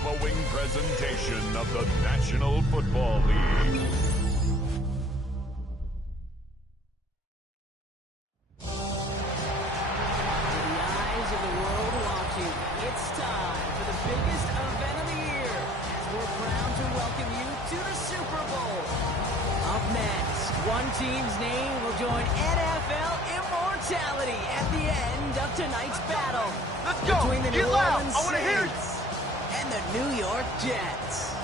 following presentation of the National Football League. It's time for the biggest event of the year, as we're proud to welcome you to the Super Bowl. Up next, one team's name will join NFL immortality at the end of tonight's battle. Let's go! Between the Get New loud! Orleans I want to hear it! Saints and the New York Jets.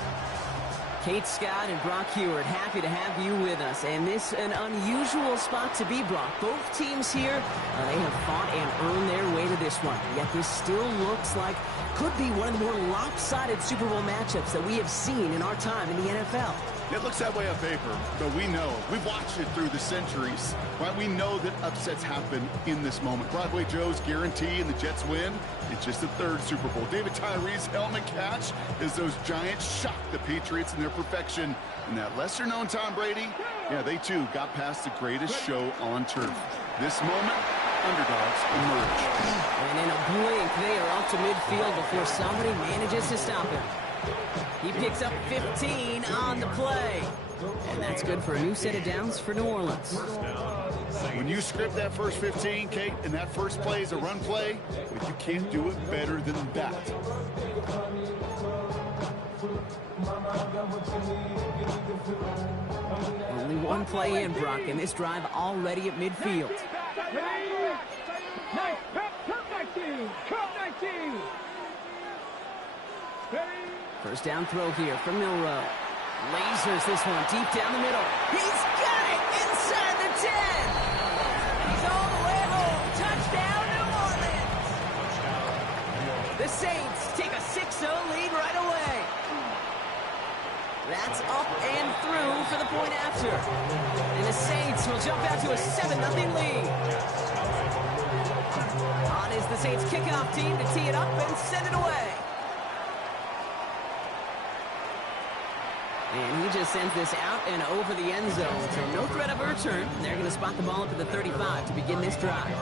Kate Scott and Brock Heward, happy to have you with us. And this an unusual spot to be, Brock. Both teams here, they have fought and earned their way to this one. Yet this still looks like could be one of the more lopsided Super Bowl matchups that we have seen in our time in the NFL. It looks that way on paper, but we know. We've watched it through the centuries, right? We know that upsets happen in this moment. Broadway Joe's guarantee and the Jets win. It's just the third Super Bowl. David Tyree's helmet catch as those Giants shock the Patriots in their perfection. And that lesser-known Tom Brady, yeah, they too got past the greatest show on turf. This moment, underdogs emerge. And in a blink, they are off to midfield before somebody manages to stop him. He picks up 15 on the play. And that's good for a new set of downs for New Orleans. When you script that first 15, Kate, and that first play is a run play, you can't do it better than that. Only one play in, Brock, and this drive already at midfield. First down throw here from Milrow. Lasers this one deep down the middle. He's got it inside the 10. He's all the way home. Touchdown, New Orleans. The Saints take a 6-0 lead right away. That's up and through for the point after. And the Saints will jump out to a 7-0 lead. On is the Saints kickoff team to tee it up and send it away. And he just sends this out and over the end zone. So no threat of a return. They're going to spot the ball up at the 35 to begin this drive.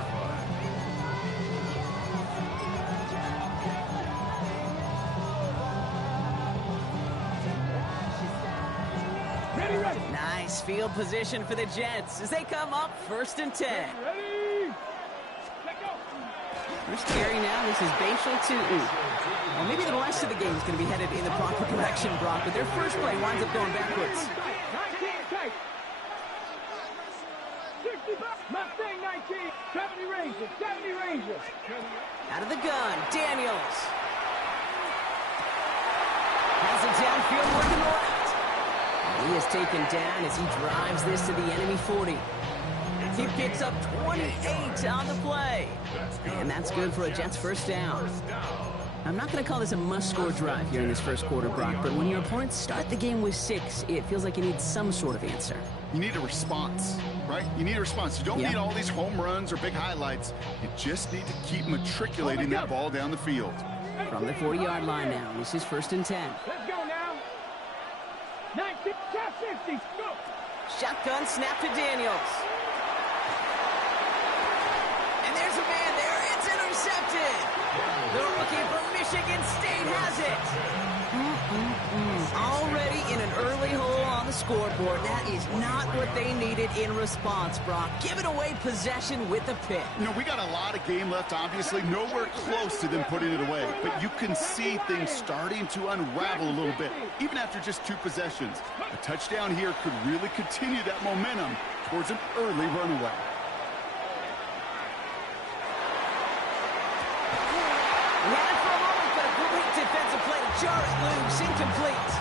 Ready. Nice field position for the Jets as they come up 1st and 10. First carry now. This is Bashal to Well, maybe the rest of the game is going to be headed in the proper direction, Brock, but their first play winds up going backwards. Out of the gun, Daniels. Has it downfield working left. He is taken down as he drives this to the enemy 40. He picks up 28 on the play. And that's good for a Jets first down. I'm not going to call this a must-score drive here in this first quarter, Brock, but when your opponents start the game with 6, it feels like you need some sort of answer. You need a response, right? You need a response. You don't need all these home runs or big highlights. You just need to keep matriculating that ball down the field. From the 40-yard line now, this is 1st and 10. Let's go now. 19, 50, go. Shotgun snap to Daniels. And there's a man there. It's intercepted. The rookie from Michigan State has it. Already in an early hole on the scoreboard. That is not what they needed in response, Brock. Giving away possession with a pick. You know, we got a lot of game left, obviously. Nowhere close to them putting it away. But you can see things starting to unravel a little bit, even after just 2 possessions. A touchdown here could really continue that momentum towards an early runaway. He had it for a moment, but a great defensive play to jar it loose. Incomplete.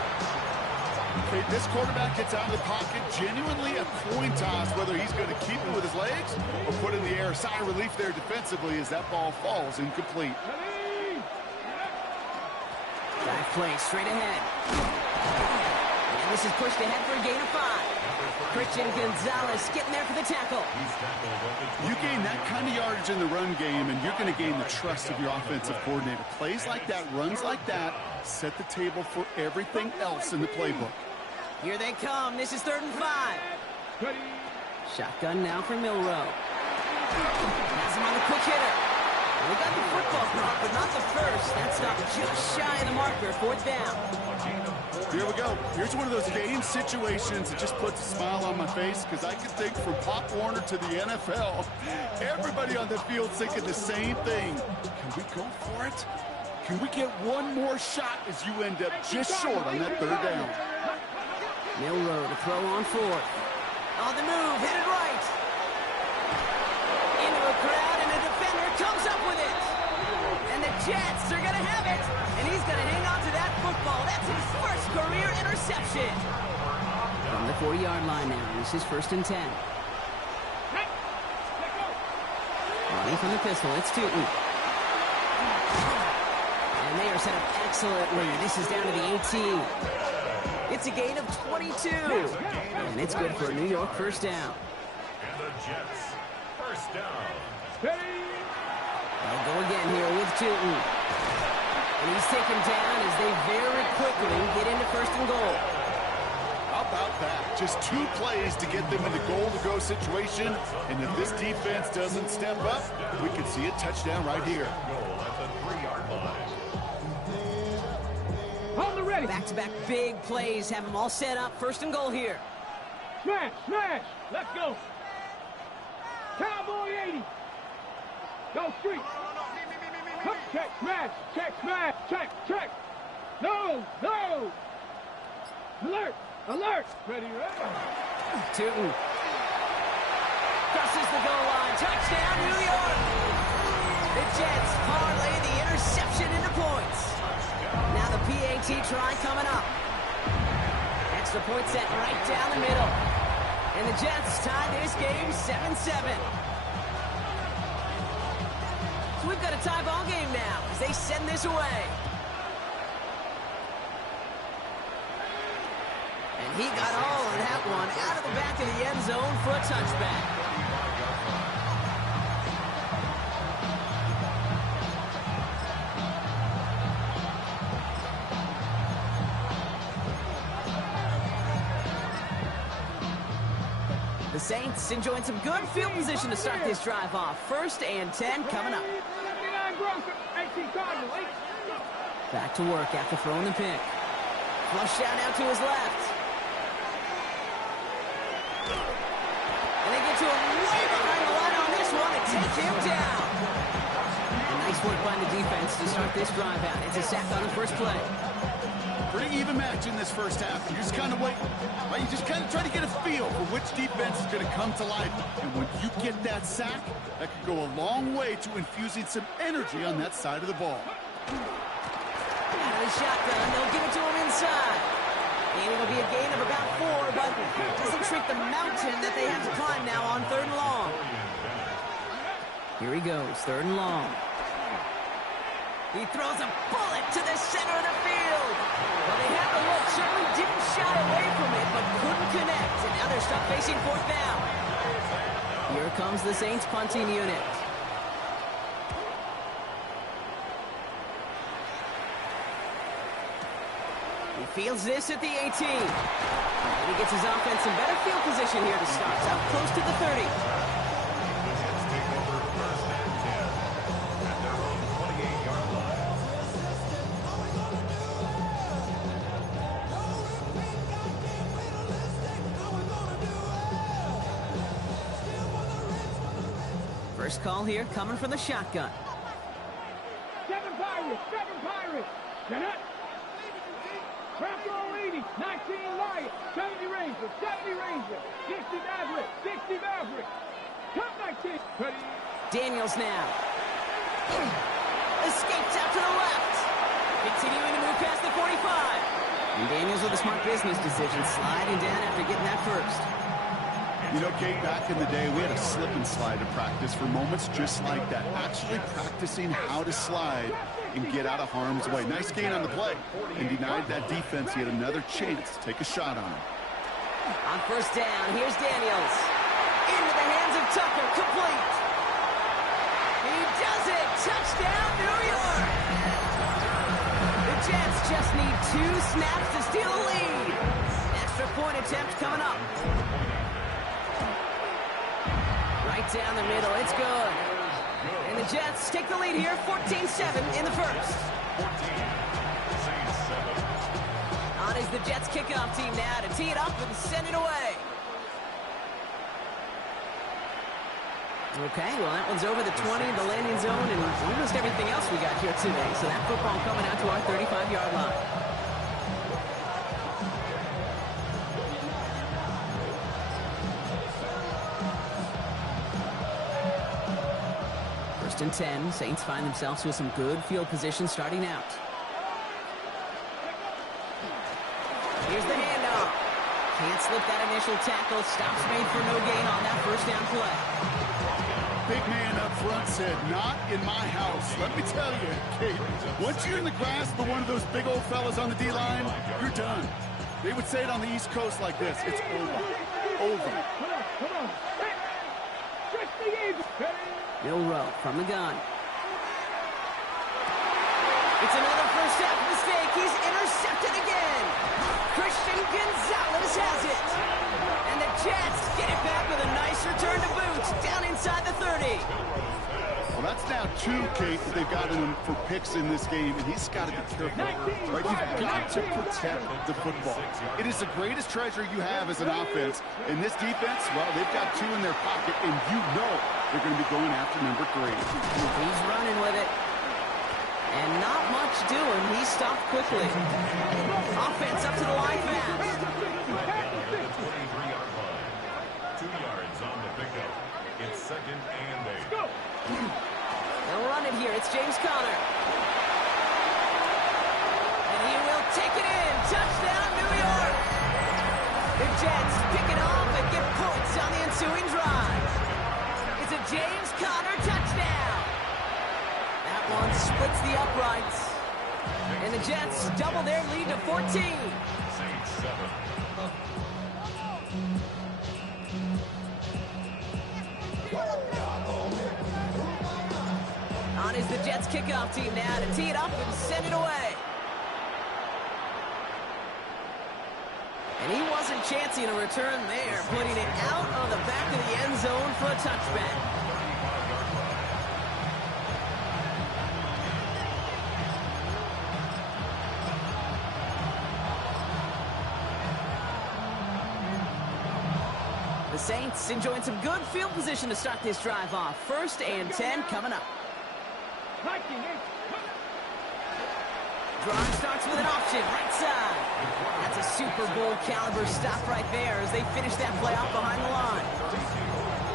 Okay, this quarterback gets out of the pocket. Genuinely a coin toss whether he's going to keep it with his legs or put it in the air. Sigh of relief there defensively as that ball falls incomplete. Drive play straight ahead. And this is pushed ahead for a gain of 5. Christian Gonzalez getting there for the tackle. You gain that kind of yardage in the run game, and you're going to gain the trust of your offensive coordinator. Plays like that, runs like that, set the table for everything else in the playbook. Here they come. This is 3rd and 5. Shotgun now for Milrow. Has him on the quick hitter. They got the football drop, but not the first. That stopped just shy of the marker. Fourth down. Here we go. Here's one of those game situations that just puts a smile on my face because I can think from Pop Warner to the NFL. Everybody on the field thinking the same thing. Can we go for it? Can we get one more shot as you end up just short on that third down? Milrow to throw on fourth. On the move, headed right. Into a crowd, and a defender comes up with it. And the Jets are going to have it. And he's going to hang on to that football. That's his first career interception. From the 40-yard line now, this is 1st and 10. Running from the pistol, it's Tootin. And they are set up excellently. This is down to the 18. It's a gain of 22. And it's good for a New York first down. And the Jets, first down. They'll go again here with Tootin. And he's taken down as they very quickly get into 1st and goal. How about that? Just 2 plays to get them in the goal-to-go situation. And if this defense doesn't step up, we could see a touchdown right here. Goal at the 3-yard line. Hold the ready. Back-to-back big plays have them all set up. 1st and goal here. Smash, smash. Let's go. Cowboy 80. Go street. Check, smash, check. No. Alert. Ready. Tootin. Crosses the goal line. Touchdown, New York. The Jets parlay the interception into points. Now the PAT try coming up. Extra point set right down the middle. And the Jets tie this game 7-7. So we've got a tie ball game now as they send this away. And he got all of that one out of the back of the end zone for a touchback. The Saints enjoying some good field position to start this drive off. 1st and 10 coming up. Back to work after throwing the pick. Flush out now to his left. And they get to him way behind the line on this one and take him down. And nice work by the defense to start this drive out. It's a sack on the first play. Pretty even match in this first half. You just kind of wait. Right? You just kind of try to get a feel for which defense is going to come to life. And when you get that sack, that could go a long way to infusing some energy on that side of the ball. Out of the shotgun, they'll give it to him inside. And it'll be a gain of about 4, but it doesn't shrink the mountain that they have to climb now on 3rd and long. Here he goes, 3rd and long. He throws a bullet to the center of the field. Well, they had the look, certainly didn't shy away from it, but couldn't connect. And now they're stuck facing 4th down. Here comes the Saints punting unit. He fields this at the 18. And he gets his offense in better field position here to start. It's out close to the 30. The Jets take over 1st and 10 at their own 28-yard line. First call here coming from the shotgun. 7 Pirates. Get it. Craft roll 80, 19 Lion, 70 Ranger, 60 Maverick, top 19. Ready. Daniels now. Escapes out to the left. Continuing to move past the 45. And Daniels with a smart business decision, sliding down after getting that first. You know, Kate, back in the day, we had a slip and slide to practice for moments just like that. Actually practicing how to slide and get out of harm's way. Nice gain on the play. And denied that defense yet another chance to take a shot on him. On 1st down, here's Daniels. Into the hands of Tucker, complete. He does it! Touchdown, New York! The Jets just need 2 snaps to steal a lead. Extra point attempt coming up. Right down the middle, it's good. And the Jets take the lead here, 14-7 in the first. 14, Saints 7. On is the Jets kickoff team now to tee it up and send it away. Okay, well, that one's over the 20, the landing zone, and almost everything else we got here today. So that football coming out to our 35-yard line. First and 10, Saints find themselves with some good field position starting out. Here's the handoff. Can't slip that initial tackle. Stops made for no gain on that first down play. Big man up front said, not in my house. Let me tell you, Kate, once you're in the grasp of one of those big old fellas on the D-line, you're done. They would say it on the East Coast like this. It's over. Over. Come on. Stretch the eagle. Milrow from the gun. It's another first half mistake. He's intercepted again. Christian Gonzalez has it. And the Jets get it back with a nice return to boot down inside the 30. Well, that's now 2, Kate, that they've got him for picks in this game, and he's got to be careful. Right? You've got to protect the football. It is the greatest treasure you have as an offense. And this defense, well, they've got 2 in their pocket, and you know they're going to be going after number 3. He's running with it. And not much doing. He stopped quickly. Offense up to the line fast. 23-yard line. 2 yards on the pickup. It's 2nd and 8. They'll run it here. It's James Conner. And he will take it in. Touchdown, New York. The Jets pick it off and get points on the ensuing drive. It's a James Conner touchdown. That one splits the uprights. And the Jets double their lead to 14. Saints 7. On is the Jets kickoff team now to tee it up and send it away. And he wasn't chancing a return there, putting it out on the back of the end zone for a touchback. The Saints enjoying some good field position to start this drive off. 1st and 10 coming up. Drive starts with an option, right side. That's a Super Bowl caliber stop right there as they finish that play off behind the line.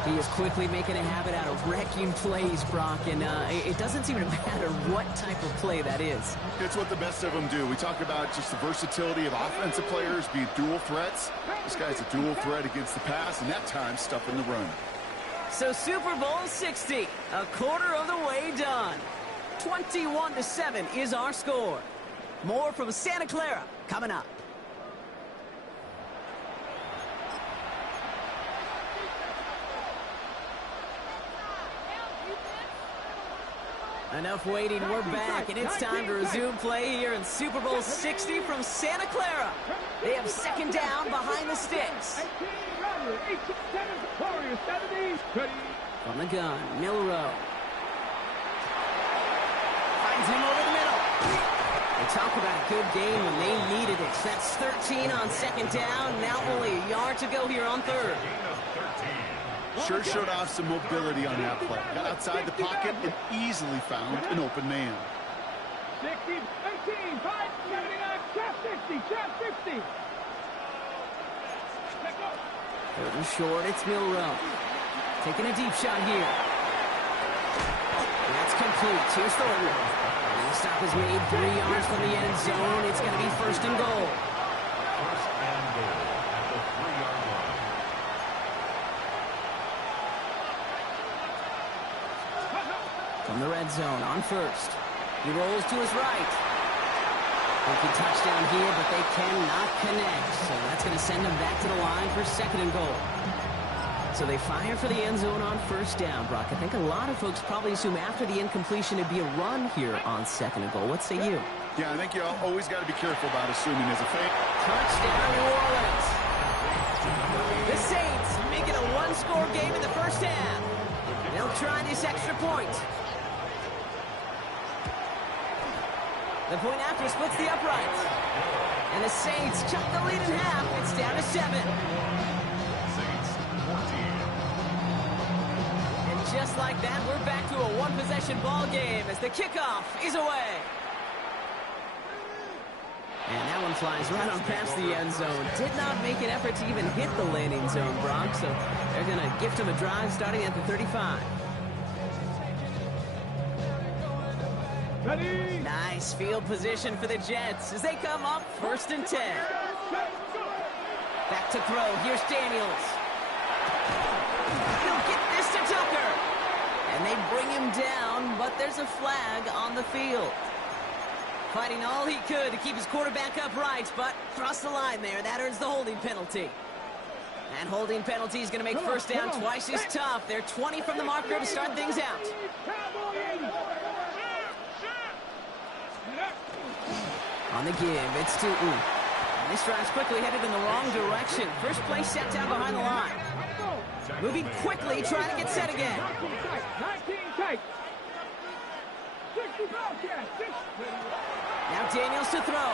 He is quickly making a habit out of wrecking plays, Brock, and it doesn't seem to matter what type of play that is. It's what the best of them do. We talk about just the versatility of offensive players being dual threats. This guy's a dual threat against the pass, and that time stuffing the run. So Super Bowl 60, a quarter of the way done. 21-7 is our score. More from Santa Clara coming up. Enough waiting, we're back, and it's time to resume play here in Super Bowl 60 from Santa Clara. They have 2nd down behind the sticks. From the gun, Milrow. Finds him over the middle. They talk about a good game when they needed it. That's 13 on 2nd down. Now only a yard to go here on 3rd. Sure showed off some mobility on that play. Got outside the pocket and easily found an open man. 60, 18, 5, 79, trap 60, trap 60. 3rd and short, it's Milrow. Taking a deep shot here. That's complete. Here's Thornton. And the stop is made 3 yards from the end zone. It's going to be 1st and goal. 1st and goal at the 3-yard line. From the red zone on 1st. He rolls to his right. Funky touchdown here, but they cannot connect. So that's going to send them back to the line for 2nd and goal. So they fire for the end zone on 1st down, Brock. I think a lot of folks probably assume after the incompletion it'd be a run here on 2nd and goal. What say you? Yeah, I think you always got to be careful about assuming as a fake. Touchdown, New Orleans. The Saints make it a 1-score game in the 1st half. They'll try this this extra point. The point after splits the uprights. And the Saints chop the lead in half. It's down to 7. Saints 14. And just like that, we're back to a one-possession ball game as the kickoff is away. And that one flies right on past the end zone. Did not make an effort to even hit the landing zone, Brock. So they're going to gift him a drive starting at the 35. Ready? Nice field position for the Jets as they come up 1st and 10. Back to throw. Here's Daniels. He'll get this to Tucker. And they bring him down, but there's a flag on the field. Fighting all he could to keep his quarterback upright, but crossed the line there. That earns the holding penalty. And holding penalty is going to make first down twice as tough. They're 20 from the marker to start things out. On the give, it's to Ooh. And this drive's quickly headed in the wrong direction. First play set down behind the line. Moving quickly, trying to get set again. 19 tight. 60 ball catch. Now Daniels to throw.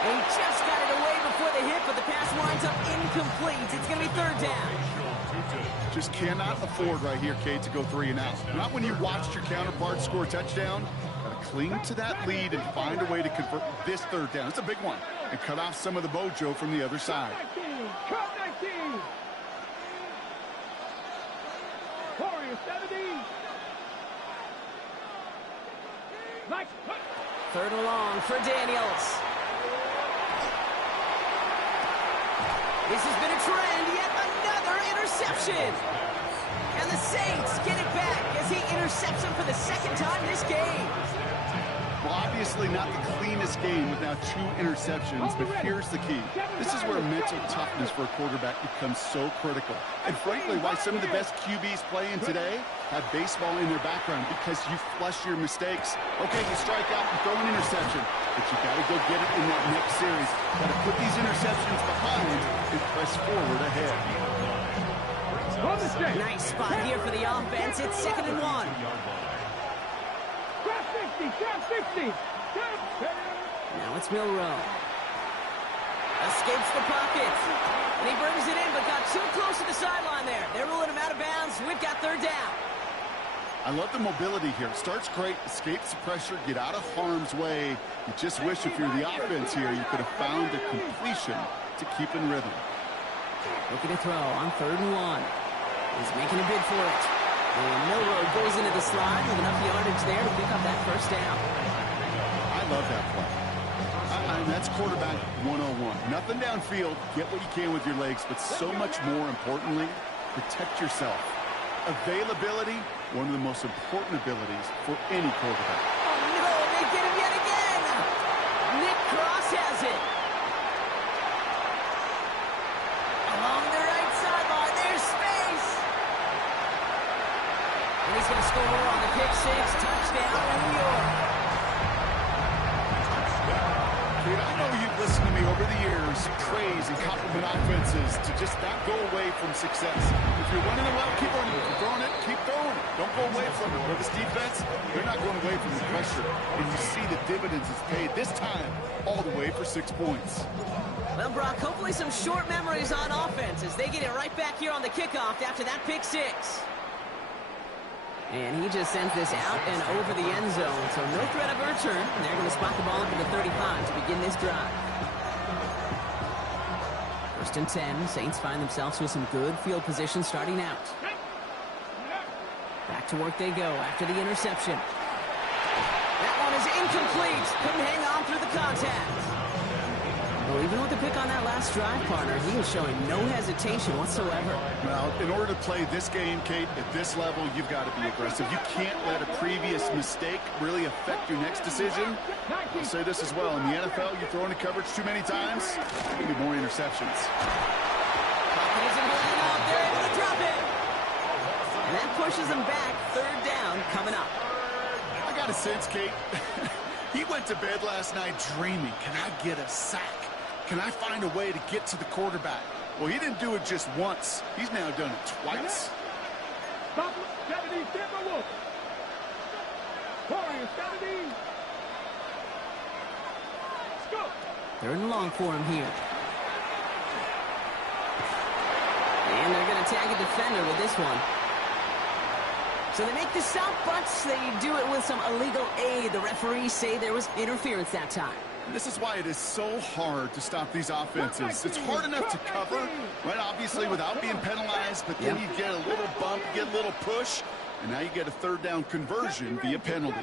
And he just got it away before the hit, but the pass winds up incomplete. It's going to be 3rd down. Just cannot afford right here, Kate, to go 3 and out. Not when you watched your counterpart score a touchdown. Got to cling to that lead and find a way to convert this 3rd down. It's a big one. And cut off some of the mojo from the other side. 19. 19. Warriors 70. 3rd and long for Daniels. This has been a trend, yet another interception. And the Saints get it back as he intercepts him for the 2nd time this game. Well, obviously not the cleanest game with now 2 interceptions, but here's the key. This is where mental toughness for a quarterback becomes so critical. And frankly, why some of the best QBs playing today have baseball in their background, because you flush your mistakes. Okay, you strike out and throw an interception, but you got to go get it in that next series. Got to put these interceptions behind and press forward ahead. Nice spot here for the offense. It's 2nd and 1. 60. Now it's Milrow. Escapes the pocket. And he brings it in, but got too close to the sideline there. They're ruling him out of bounds. We've got 3rd down. I love the mobility here. Starts great, escapes the pressure, get out of harm's way. You just wish if you're the offense here, you could have found a completion to keep in rhythm. Looking to throw on 3rd and 1. He's making a bid for it. And Milrow goes into the slide with enough yardage there to pick up that 1st down. I love that play. That's quarterback 101. Nothing downfield. Get what you can with your legs, but so much more importantly, protect yourself. Availability, one of the most important abilities for any quarterback. Oh, no, they get him yet again. Nick Cross has it. Along the right sideline, there's space. And he's going to score on the pick 6. Touchdown, New York. Dude, I know you've listened to me over the years, praise and compliment offenses to just not go away from success. If you're running it well, keep running it. If you're throwing it, keep throwing it. Don't go away from it. But this defense, they're not going away from the pressure. And you see the dividends it's paid this time all the way for 6 points. Well, Brock, hopefully some short memories on offense as they get it right back here on the kickoff after that pick 6. And he just sends this out and over the end zone, so no threat of a return. And they're going to spot the ball up at the 35 to begin this drive. 1st and 10, Saints find themselves with some good field position starting out. Back to work they go after the interception. That one is incomplete. Couldn't hang on through the contact. Well, even with the pick on that last drive, partner, he was showing no hesitation whatsoever. Well, in order to play this game, Kate, at this level, you've got to be aggressive. You can't let a previous mistake really affect your next decision. I'll say this as well. In the NFL, you throw into coverage too many times, there'll be more interceptions. Pocket isn't holding up. They're able to drop it. And that pushes them back. 3rd down coming up. I got a sense, Kate. He went to bed last night dreaming, can I get a sack? Can I find a way to get to the quarterback? Well, he didn't do it just once. He's now done it twice. Top 70, Timberwolves. Warriors 70. Scoop. Third and long for him here. And they're going to tag a defender with this one. So they make the stop, but they do it with some illegal aid. The referees say there was interference that time. This is why it is so hard to stop these offenses. It's hard enough to cover, right, obviously, without being penalized, but then you get a little bump, you get a little push, and now you get a third down conversion via penalty.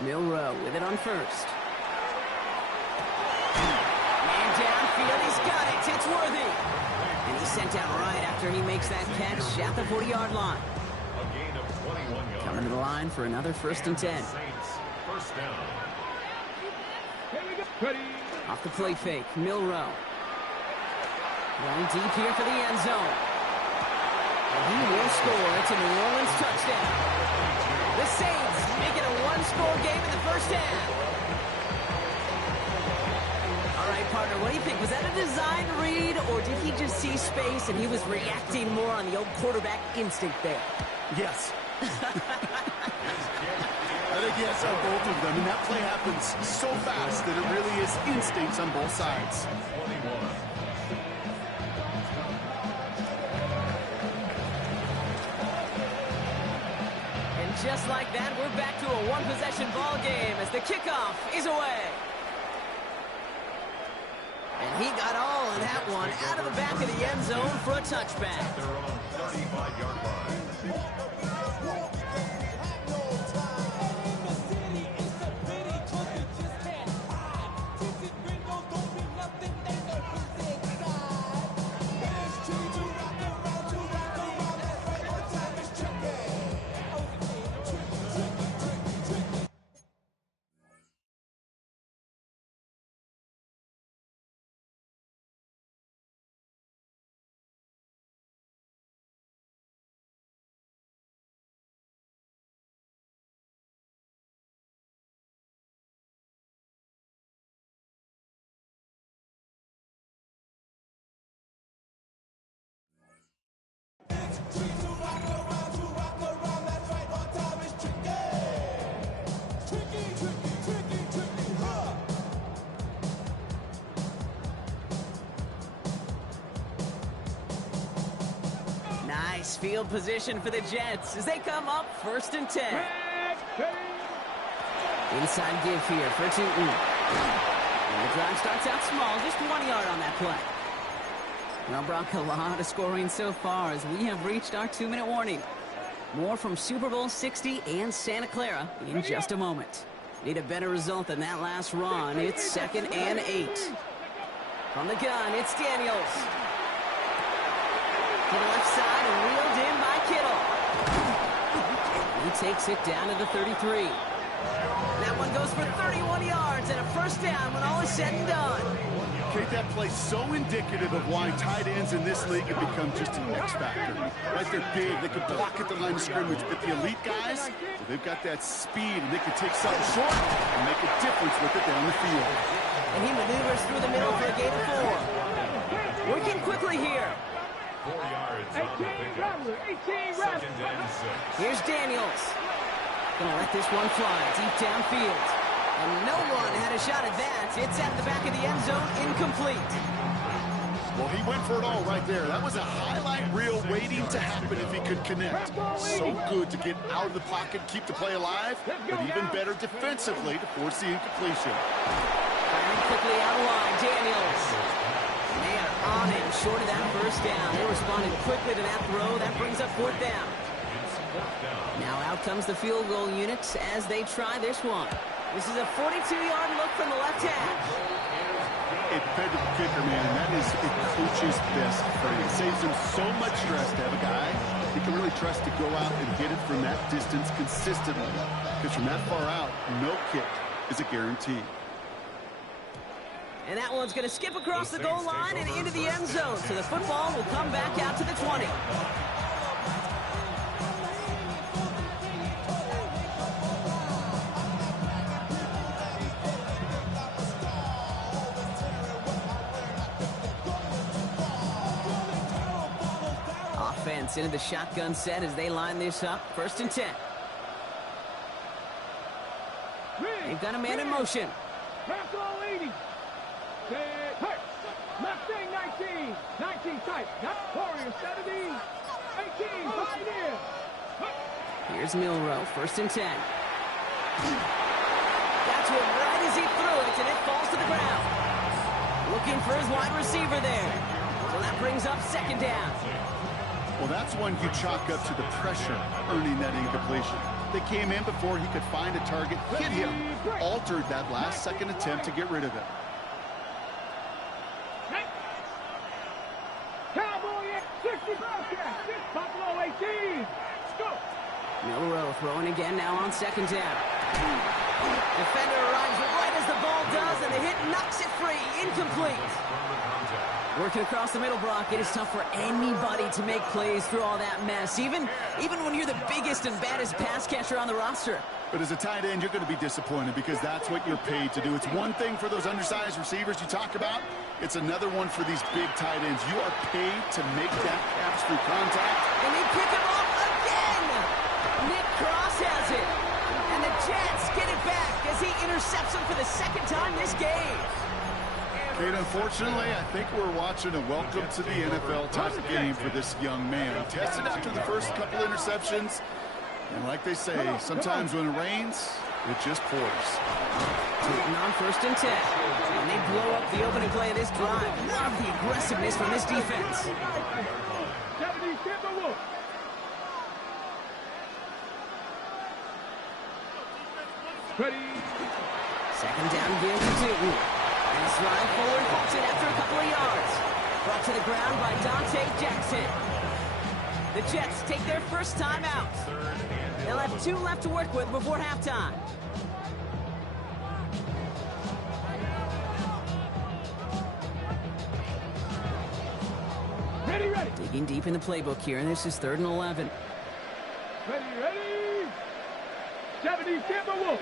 Milroe with it on first. Man downfield, he's got it. It's worthy. And he's sent out right after he makes that catch at the 40-yard line. A gain of 21 yards. Coming to the line for another 1st and 10. Saints, first down. Off the play fake, Milroe. Going deep here for the end zone. And he will score. It's a New Orleans touchdown. The Saints make it a one-score game in the first half. All right, partner, what do you think? Was that a design read, or did he just see space and he was reacting more on the old quarterback instinct there? Yes. I think yes on both of them, and that play happens so fast that it really is instincts on both sides. 21. And just like that, we're back to a one-possession ball game as the kickoff is away. And he got all of that one out of the back of the end zone for a touchback. They're on 35-yard line. Nice field position for the Jets as they come up 1st and 10. Inside give here for Tootin. And the drive starts out small, just 1 yard on that play. Well, Brock, a lot of scoring so far as we have reached our 2-minute warning. More from Super Bowl 60 and Santa Clara in just a moment. Need a better result than that last run. It's 2nd and 8. From the gun, it's Daniels. To the left side and reeled in by Kittle. He takes it down to the 33. That one goes for 31 yards and a first down when all is said and done. Okay, that play so indicative of why tight ends in this league have become just an X factor. Right, they're big, they can block at the line of scrimmage, but the elite guys, well, they've got that speed and they can take something short and make a difference with it down the field. And he maneuvers through the middle for a gain of 4. Working quickly here. 4 yards on the 18 pickup. Rattler, 18 Rattler. 2nd and 6. Here's Daniels. Gonna let this one fly deep downfield. And no one had a shot at that. It's at the back of the end zone, incomplete. Well, he went for it all right there. That was a highlight reel waiting to happen if he could connect. So good to get out of the pocket, keep the play alive, but even better defensively to force the incompletion. Firing quickly out of line, Daniels. They are on him, short of that first down. They responded quickly to that throw. That brings up 4th down. Now out comes the field goal unit as they try this one. This is a 42-yard look from the left hash. It fed to the kicker, man. That is a coach's best friend. It saves him so much stress to have a guy he can really trust to go out and get it from that distance consistently. Because from that far out, no kick is a guarantee. And that one's going to skip across the goal line and into the end zone. So the football will come back out to the 20. defense into the shotgun set as they line this up. 1st and 10. They've got a man in motion. Pass all 80. Mustang 19. 19 tight. Warrior 17. 18. Pioneer. Here's Milrow. 1st and 10. That's one right as he threw it, and it falls to the ground. Looking for his wide receiver there. So that brings up 2nd down. Well, that's one you chalk up to the pressure earning that incompletion. They came in before he could find a target, hit him, altered that last second attempt to get rid of it. Cowboy at 60 broadcast. Buffalo 18. Let's go. Milrow throwing again now on 2nd down. Defender arrives right as the ball does, and the hit knocks it free. Incomplete. Working across the middle, Brock, it is tough for anybody to make plays through all that mess, even when you're the biggest and baddest pass catcher on the roster. But as a tight end, you're going to be disappointed because that's what you're paid to do. It's one thing for those undersized receivers you talk about. It's another one for these big tight ends. You are paid to make that catch through contact. And they pick him up again. Nick Cross has it. And the Jets get it back as he intercepts him for the 2nd time this game. Kate, unfortunately, I think we're watching a welcome to the NFL type of game for this young man. Tested after the first couple interceptions. And like they say, sometimes when it rains, it just pours. Taking on 1st and 10. And they blow up the opening play of this drive. Love the aggressiveness from this defense. 70 Timberwolves. Ready. 2nd down again to Tootin. And slide forward, pulls it after a couple of yards. Brought to the ground by Dante Jackson. The Jets take their first time out. They'll have 2 left to work with before halftime. Ready, ready. Digging deep in the playbook here, and this is 3rd and 11. Ready, ready. 70 Timberwolves.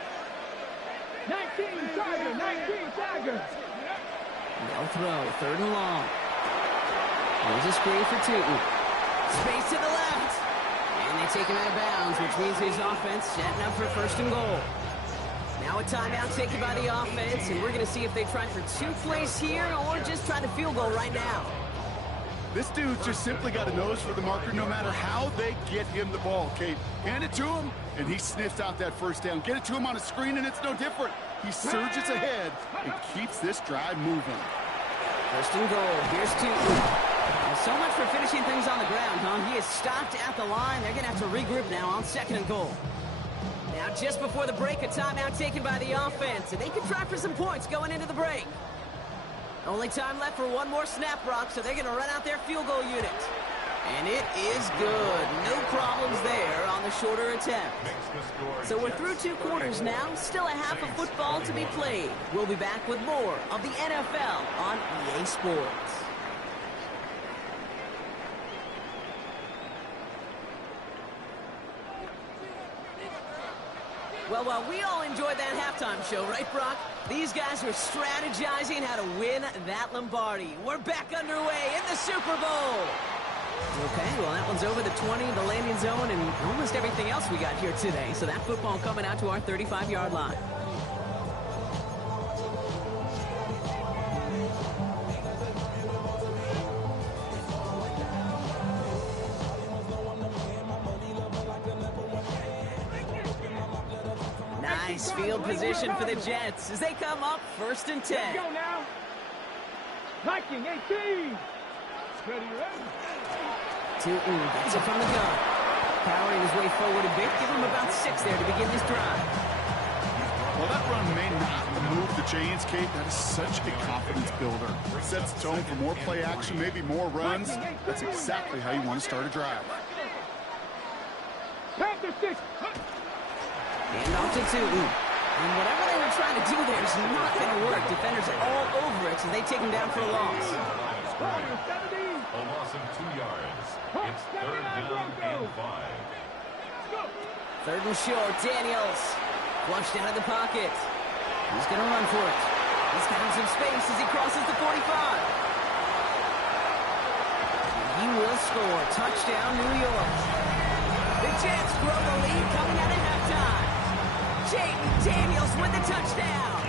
19 Tiger, 19 Tiger. They'll throw, 3rd and long. Here's a screen for Tootin. Space to the left. And they take him out of bounds, which means his offense setting up for 1st and goal. Now a timeout taken by the offense, and we're going to see if they try for 2 plays here or just try to field goal right now. This dude's just simply got a nose for the marker no matter how they get him the ball, Kate. Hand it to him, and he sniffs out that 1st down. Get it to him on a screen, and it's no different. He surges ahead and keeps this drive moving. 1st and goal. Here's Tootin. So much for finishing things on the ground, huh? He is stopped at the line. They're going to have to regroup now on 2nd and goal. Now, just before the break, a timeout taken by the offense, and they can try for some points going into the break. Only time left for 1 more snap, Brock, so they're going to run out their field goal unit. And it is good. No problems there on the shorter attempt. So we're through 2 quarters now. Still a half of football to be played. We'll be back with more of the NFL on EA Sports. Well, while we all enjoyed that halftime show, right, Brock? These guys were strategizing how to win that Lombardi. We're back underway in the Super Bowl. Okay, well, that one's over the 20, the landing zone, and almost everything else we got here today. So that football coming out to our 35-yard line. Nice field position for the Jets as they come up 1st and 10. Let's go now. Viking 18. Ready, ready. Tootin gets it from the gun. Powering his way forward a bit. Give him about 6 there to begin this drive. Well, that run may not move the chains, Kate. That is such a confidence builder. It sets the tone for more play action, maybe more runs. That's exactly how you want to start a drive. Panther 6. Hand off to Tootin. And whatever they were trying to do there is not going to work. Defenders are all over it, so they take him down for a loss. Warrior 17. A loss of 2 yards. It's 3rd down and 5. 3rd and short. Daniels flushed out of the pocket. He's going to run for it. He's got some space as he crosses the 45. And he will score. Touchdown, New York. The Jets grow the lead coming out of halftime. Jaden Daniels with the touchdown.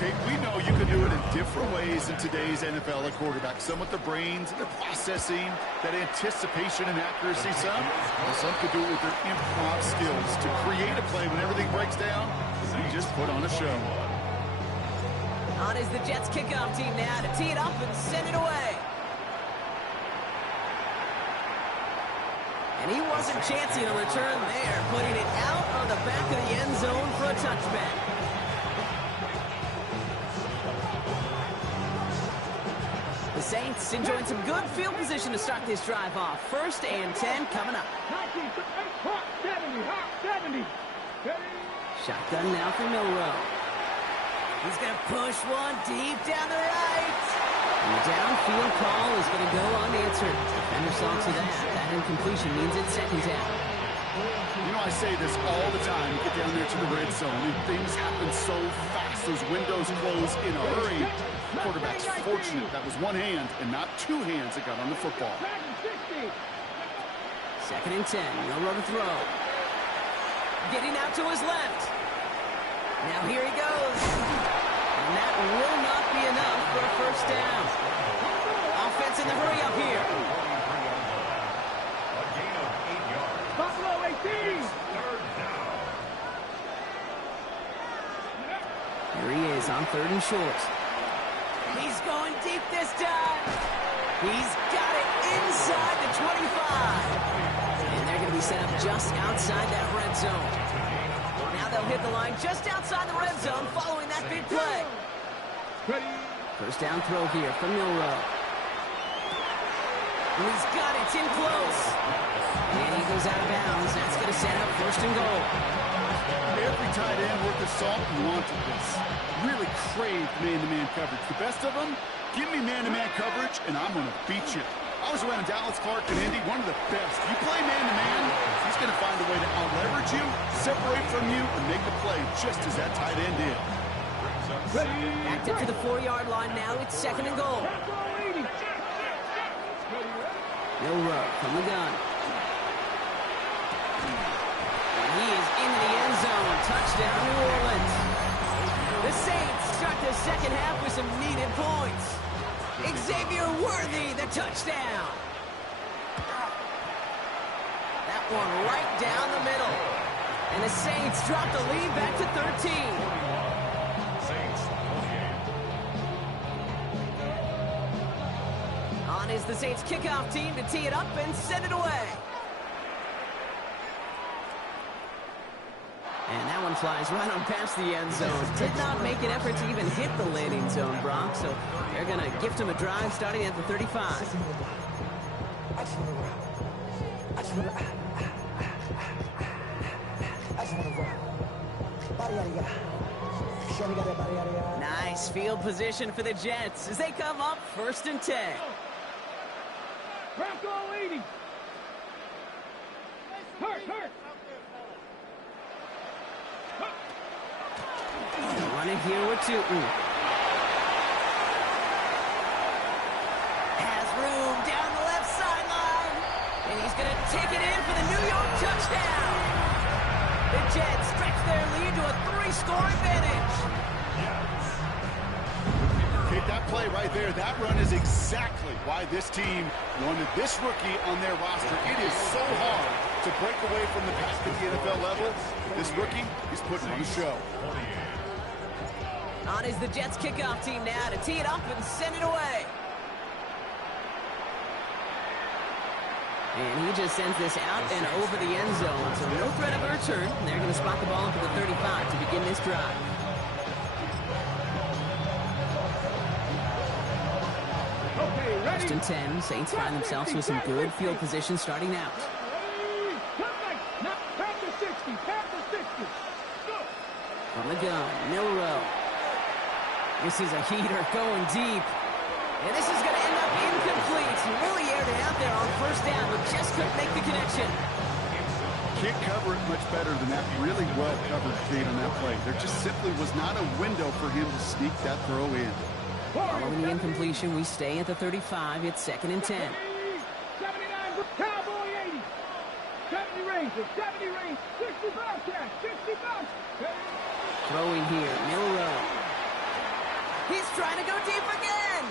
Okay, we know you can do it in different ways in today's NFL at quarterback. Some with the brains, the processing, that anticipation and accuracy. Some could do it with their improv skills to create a play when everything breaks down. They just put on a show. On is the Jets kickoff team now to tee it up and send it away. And he wasn't chancing a return there, putting it out on the back of the end zone for a touchback. The Saints enjoying some good field position to start this drive off. 1st and 10 coming up. 70. Shotgun now for Milrow. He's going to push one deep down the right. And the downfield call is going to go unanswered. Defender saw to that. That incompletion means it's 2nd down. You know, I say this all the time. You get down there to the red zone, and things happen so fast. Those windows close in a hurry. The quarterback's fortunate that was one hand and not two hands that got on the football. 2nd and 10. Milrow to throw. Getting out to his left. Now here he goes. And that will not be enough for a 1st down. Offense in the hurry up here. A gain of 8 yards. Buffalo 18. 3rd down. Here he is on 3rd and short. He's going deep this time. He's got it inside the 25. And they're going to be set up just outside that red zone. Now they'll hit the line just outside the red zone following that big play. 1st down throw here from Milrow. And he's got it. It's in close. And he goes out of bounds. That's going to set up 1st and goal. Every tight end worth of salt wanted this. Really craved man-to-man coverage. The best of them, give me man-to-man coverage, and I'm going to beat you. I was around Dallas, Clark, and Indy, one of the best. You play man-to-man, he's going to find a way to out-leverage you, separate from you, and make the play just as that tight end did. Backed up to the 4-yard line now. It's 2nd and goal. Milrow from the gun. And he is into the end zone. Touchdown, New Orleans. The Saints start the 2nd half with some needed points. Xavier Worthy, the touchdown. That one right down the middle. And the Saints drop the lead back to 13. Saints 28. On is the Saints kickoff team to tee it up and send it away. And that one flies right on past the end zone. Did not make an effort to even hit the landing zone, Brock. So they're going to gift him a drive starting at the 35. Nice field position for the Jets as they come up 1st and 10. Bronco leading. Hurt. Running here with Tootin. Has room down the left sideline. And he's going to take it in for the New York touchdown. The Jets stretch their lead to a 3-score advantage. Okay, that play right there, that run is exactly why this team wanted this rookie on their roster. It is so hard to break away from the pack at the NFL level. This rookie, he's putting on a show. On is the Jets kickoff team now to tee it up and send it away. And he just sends this out and over the end zone. So no threat of a return. They're going to spot the ball up at the 35 to begin this drive. Okay, ready. 1st and 10. Saints find themselves with some good field position starting out. Past the 60. Go. From the gun, Milrow. This is a heater going deep. And this is going to end up incomplete. He really aired it out there on 1st down, but just couldn't make the connection. Can't cover it much better than that really well-covered feed on that play. There just simply was not a window for him to sneak that throw in. Following the incompletion, we stay at the 35. It's 2nd and 10. 79, Cowboy 80. 70 Rangers, 70 Rangers, 60 Bobcats, 60 Bobcats. Throwing here, Milrow. He's trying to go deep again.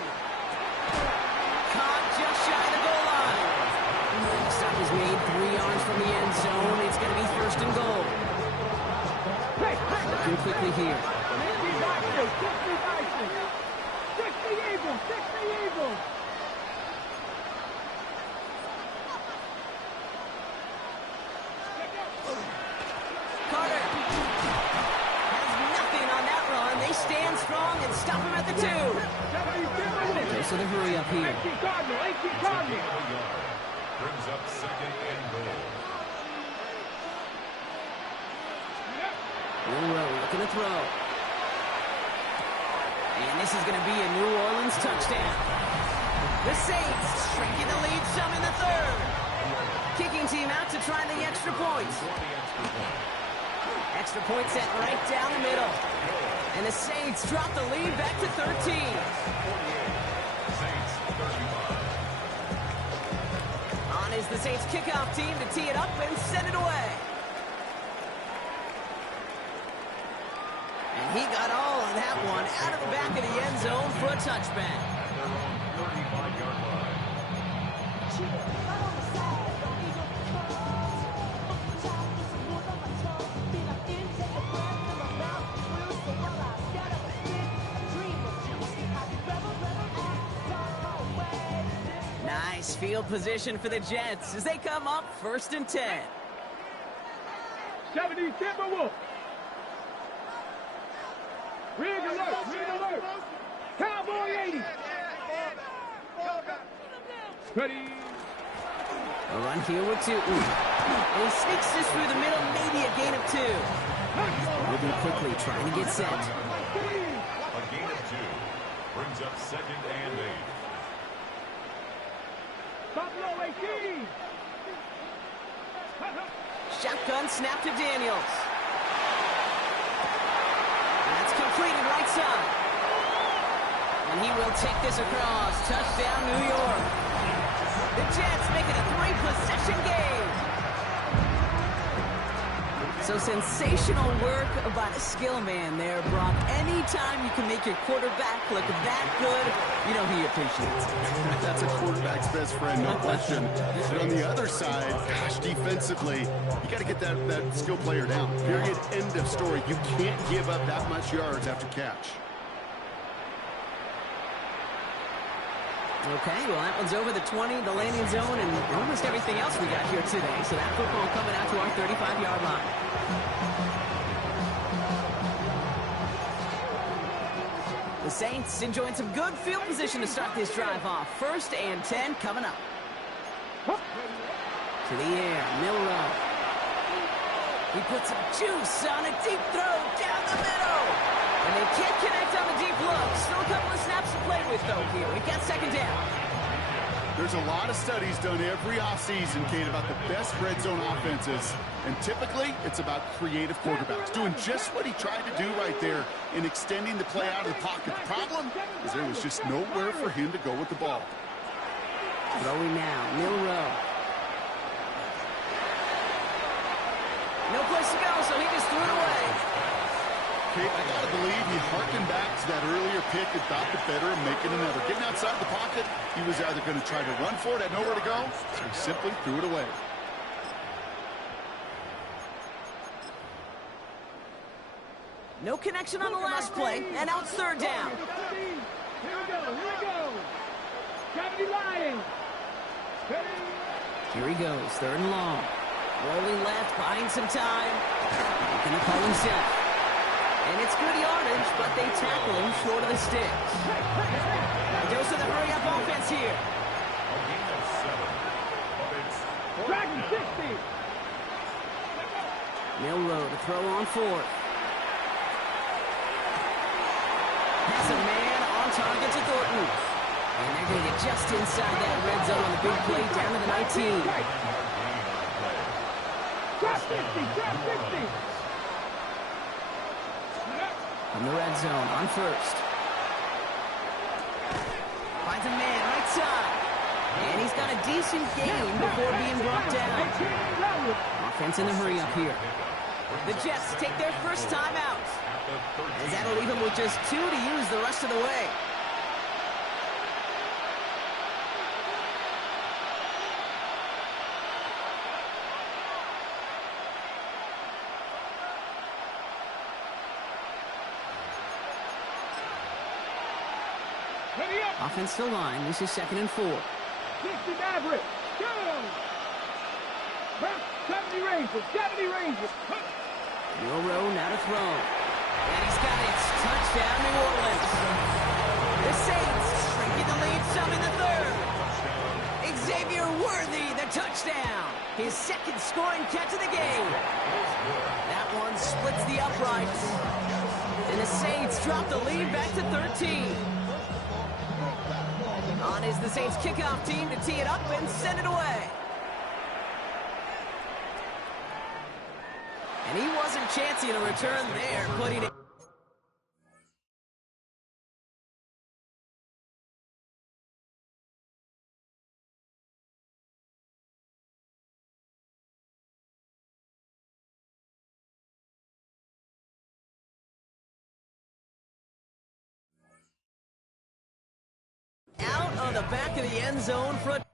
Caught just shy of the goal line. Stop is made 3 yards from the end zone. It's going to be 1st and goal. Looking quickly here. 60 Eagles, 60 Eagles. Carter has nothing on that run. They stand strong and stop him at the 2. Goes to the hurry up here. 18 Cardinal. Brings up 2nd and goal. Milrow looking to throw. And this is going to be a New Orleans touchdown. The Saints shrinking the lead some in the 3rd. Kicking team out to try the extra points. Extra point set right down the middle. And the Saints drop the lead back to 13. Saints 35. On is the Saints kickoff team to tee it up and send it away. And he got all of that one out of the back of the end zone for a touchback. At their own 35-yard line. Nice field position for the Jets as they come up 1st and 10. 70 Timberwolves. Rig alert. Cowboy 80. Ready. A run here with 2. And he sneaks this through the middle, maybe a gain of 2. Moving quickly, trying to get set. A gain of 2. Brings up 2nd and 8. Buffalo 18. Shotgun snap to Daniels. That's completed right side. And he will take this across. Touchdown, New York. The Jets make it a 3-possession game. So sensational work by the skill man there, Brock. Anytime you can make your quarterback look that good, you know he appreciates it. That's a quarterback's best friend, no question. But on the other side, gosh, defensively, you got to get that skill player down. Period. End of story. You can't give up that much yards after catch. Okay, well, that one's over the 20, the landing zone, and almost everything else we got here today. So that football coming out to our 35-yard line. The Saints enjoying some good field position to start this drive off. 1st and 10 coming up. To the air, Milrow. He puts some juice on a deep throw down the middle. And they can't connect on the deep look. Still a couple of snaps to play with, though, here. We got 2nd down. There's a lot of studies done every offseason, Kate, about the best red zone offenses. And typically, it's about creative quarterbacks, doing just what he tried to do right there in extending the play out of the pocket. The problem is there was just nowhere for him to go with the ball. Throwing now, Milrow. No place to go, so he just threw it away. Kate, I got to believe he harkened back to that earlier pick and thought the better of making another. Getting outside the pocket, he was either going to try to run for it, had nowhere to go, so he simply threw it away. No connection on the last play, and now it's 3rd down. Here we go. 70 Lions. Here he goes, 3rd and long. Rolling left, buying some time. Making the call himself. And it's good yardage, but they tackle him short of the sticks. Dose of the hurry-up offense here. A gain of 7. Dragon 60. Milrow to throw on 4th. That's a man on target to Thornton. And they're going to get just inside that red zone on the big play down to the 19. Drop 50. From the red zone on 1st. he's got a decent gain before being brought down. Offense in the hurry up here. The Jets take their first time out. As that'll leave him with just 2 to use the rest of the way. Offense still line. This is 2nd and 4. 60 average. Go! 70 Rangers. 70 Rangers. Euro now to throw. And he's got it. Touchdown, New Orleans. The Saints shrinking the lead some in the 3rd. Xavier Worthy, the touchdown. His 2nd scoring catch of the game. That one splits the uprights. And the Saints drop the lead back to 13. On is the Saints kickoff team to tee it up and send it away. And he wasn't chancing a return there, putting it out on the back of the end zone for a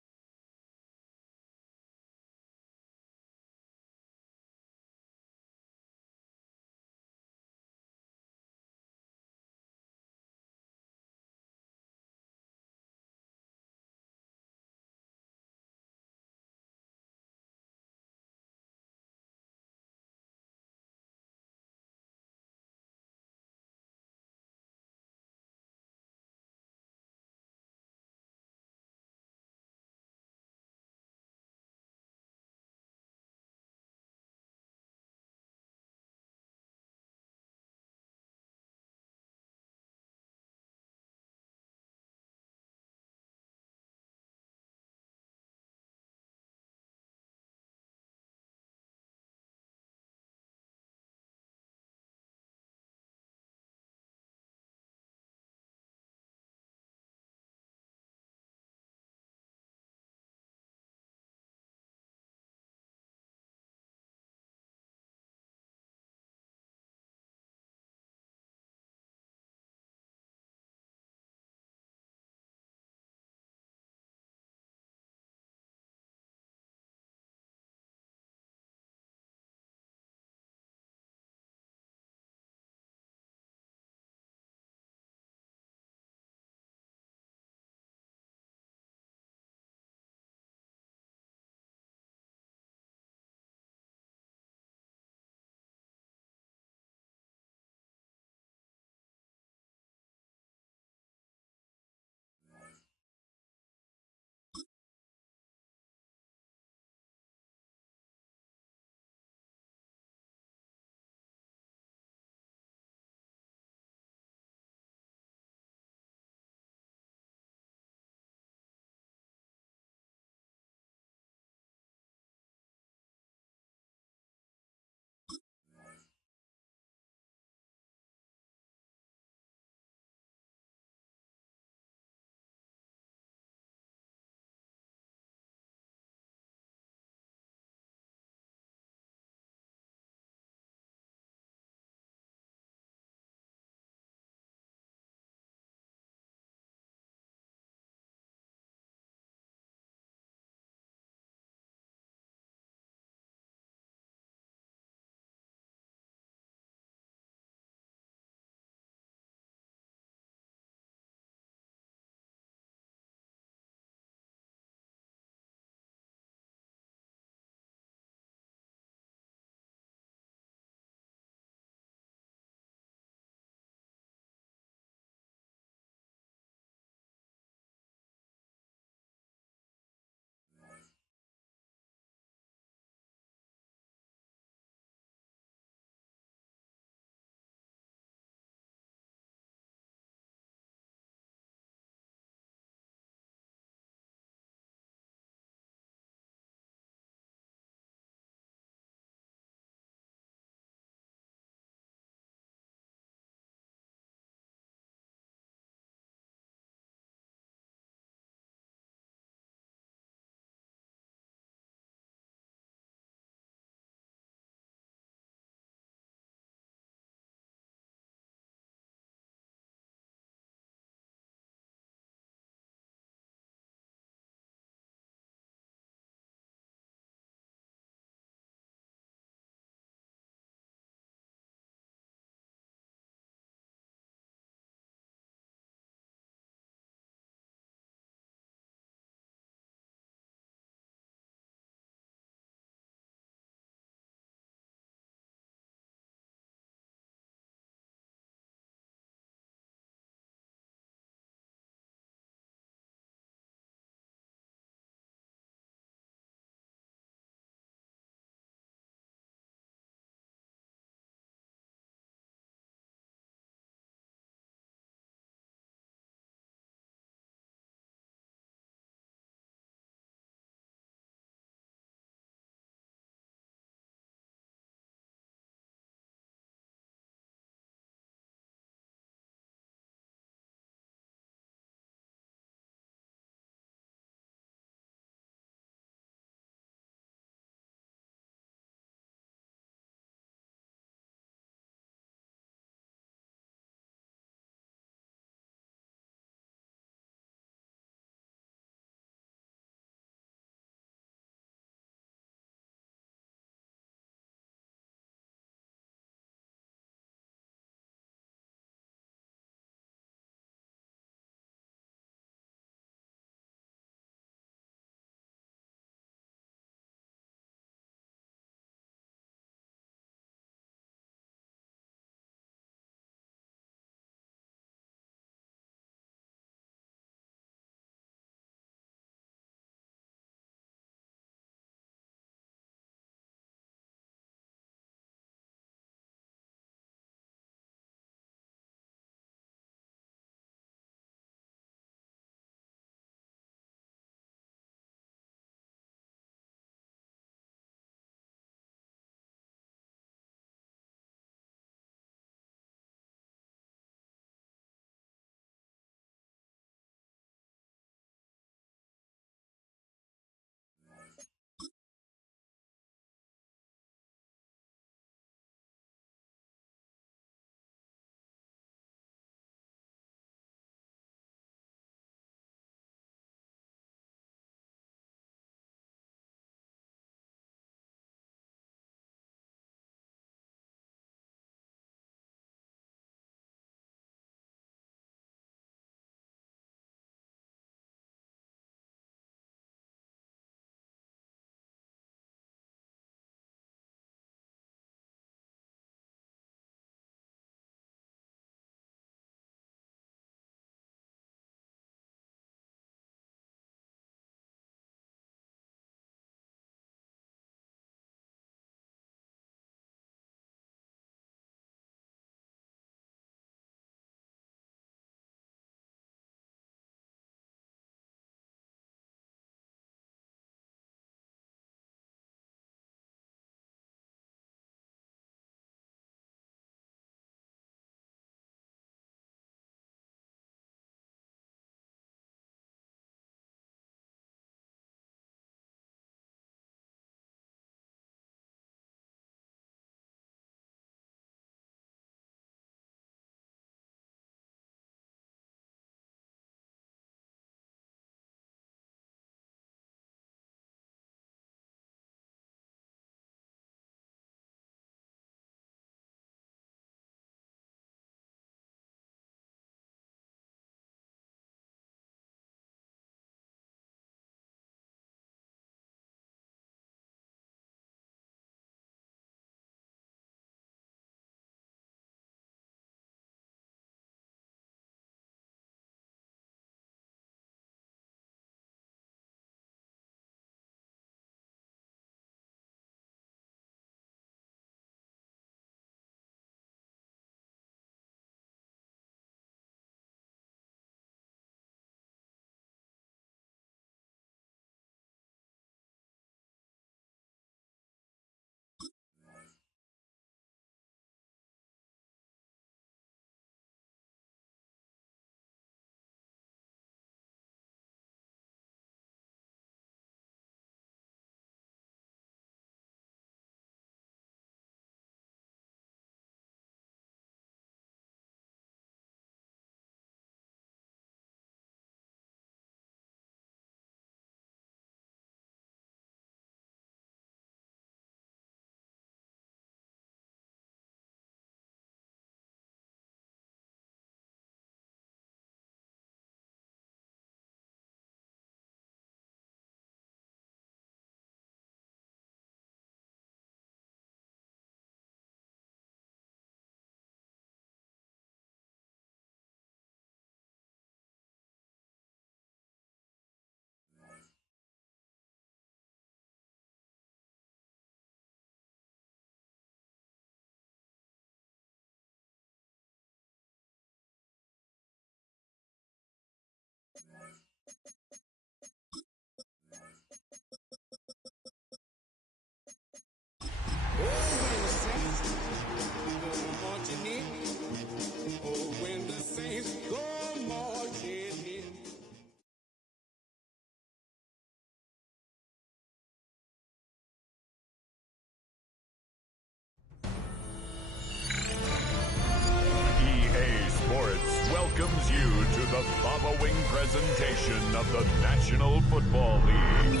presentation of the National Football League.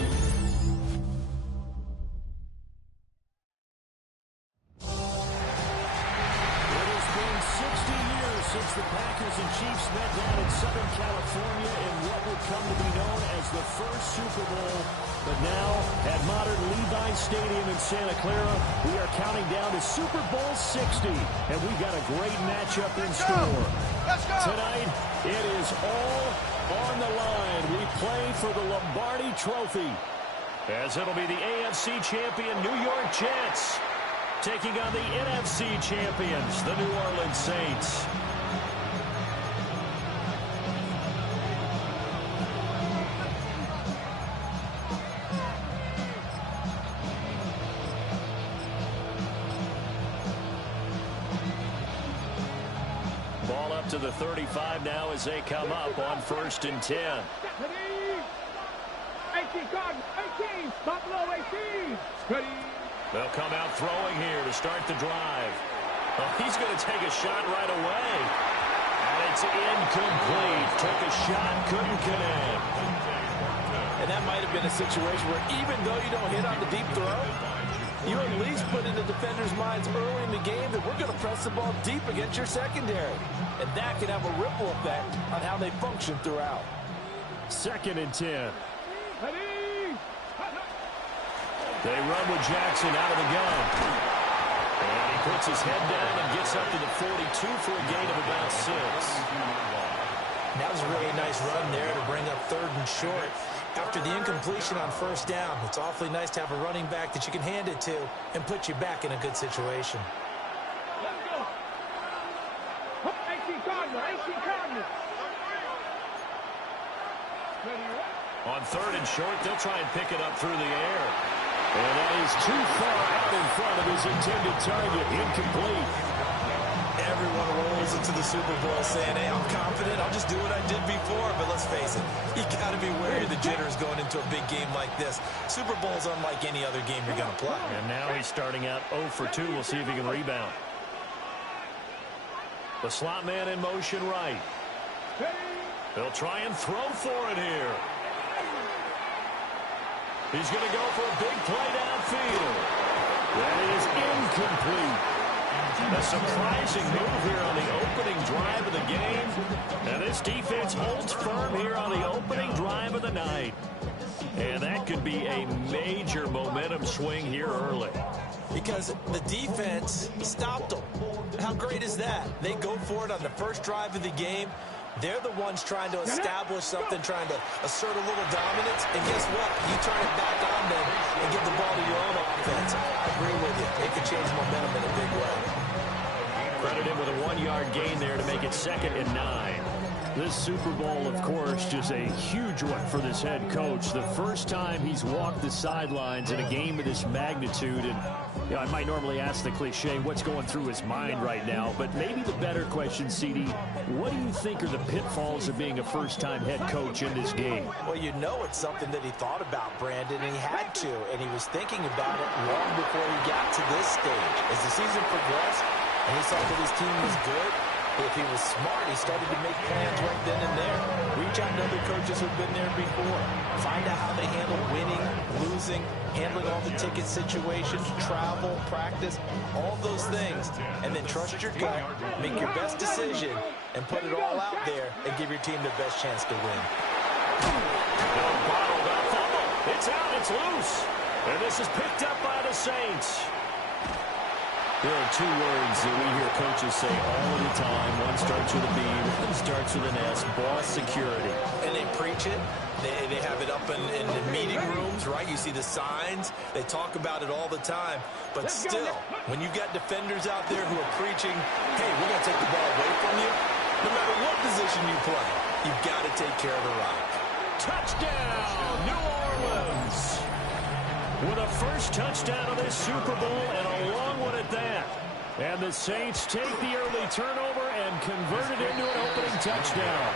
Since the Packers and Chiefs met down in Southern California in what would come to be known as the first Super Bowl. But now, at modern Levi Stadium in Santa Clara, we are counting down to Super Bowl 60. And we've got a great matchup in store. Let's go! Tonight, it is all on the line. We play for the Lombardi Trophy, as it'll be the AFC champion New York Jets taking on the NFC champions, the New Orleans Saints. Ball up to the 35 now as they come up on 1st and 10. 18, Cardinals, 18, Buffalo 18. Ready. They'll come out throwing here to start the drive. Oh, he's going to take a shot right away. And it's incomplete. Took a shot, couldn't connect. And that might have been a situation where even though you don't hit on the deep throw, you at least put in the defenders' minds early in the game that we're going to press the ball deep against your secondary. And that can have a ripple effect on how they function throughout. 2nd and 10. Ready. They run with Jackson out of the gun. And he puts his head down and gets up to the 42 for a gain of about 6. That was a really nice run there to bring up 3rd and short. After the incompletion on 1st down, it's awfully nice to have a running back that you can hand it to and put you back in a good situation. Let's go. 18 Cardinals, 18 Cardinals. On 3rd and short, they'll try and pick it up through the air. And that is too far out in front of his intended target. Incomplete. Everyone rolls into the Super Bowl saying, hey, I'm confident. I'll just do what I did before. But let's face it, you got to be wary of the jitters going into a big game like this. Super Bowl's unlike any other game you're going to play. And now he's starting out 0 for 2. We'll see if he can rebound. The slot man in motion right. They'll try and throw for it here. He's going to go for a big play downfield. That is incomplete. A surprising move here on the opening drive of the game. And this defense holds firm here on the opening drive of the night. And that could be a major momentum swing here early. Because the defense stopped them. How great is that? They go for it on the first drive of the game. They're the ones trying to establish something, trying to assert a little dominance. And guess what? You turn it back on them and give the ball to your own offense. I agree with you. It could change momentum in a big way. Credit him with a 1-yard gain there to make it 2nd and 9. This Super Bowl, of course, just a huge one for this head coach. The first time he's walked the sidelines in a game of this magnitude. And you know, I might normally ask the cliche, what's going through his mind right now? But maybe the better question, CD, what do you think are the pitfalls of being a first-time head coach in this game? Well, you know it's something that he thought about, Brandon, and he had to. And he was thinking about it long before he got to this stage. As the season progressed and he saw that his team was good, if he was smart, he started to make plans right then and there. Reach out to other coaches who've been there before. Find out how they handle winning, losing, handling all the ticket situations, travel, practice, all those things. And then trust your gut, make your best decision, and put it all out there and give your team the best chance to win. Bottled up fumble. It's out, it's loose. And this is picked up by the Saints. There are 2 words that we hear coaches say all the time. One starts with a B, one starts with an S, ball security. And they preach it. They have it up in the meeting rooms, right? You see the signs. They talk about it all the time. But still, when you've got defenders out there who are preaching, hey, we're going to take the ball away from you, no matter what position you play, you've got to take care of the rock. Touchdown, New Orleans! With a first touchdown of this Super Bowl and a long one at that. And the Saints take the early turnover and convert it into an opening touchdown.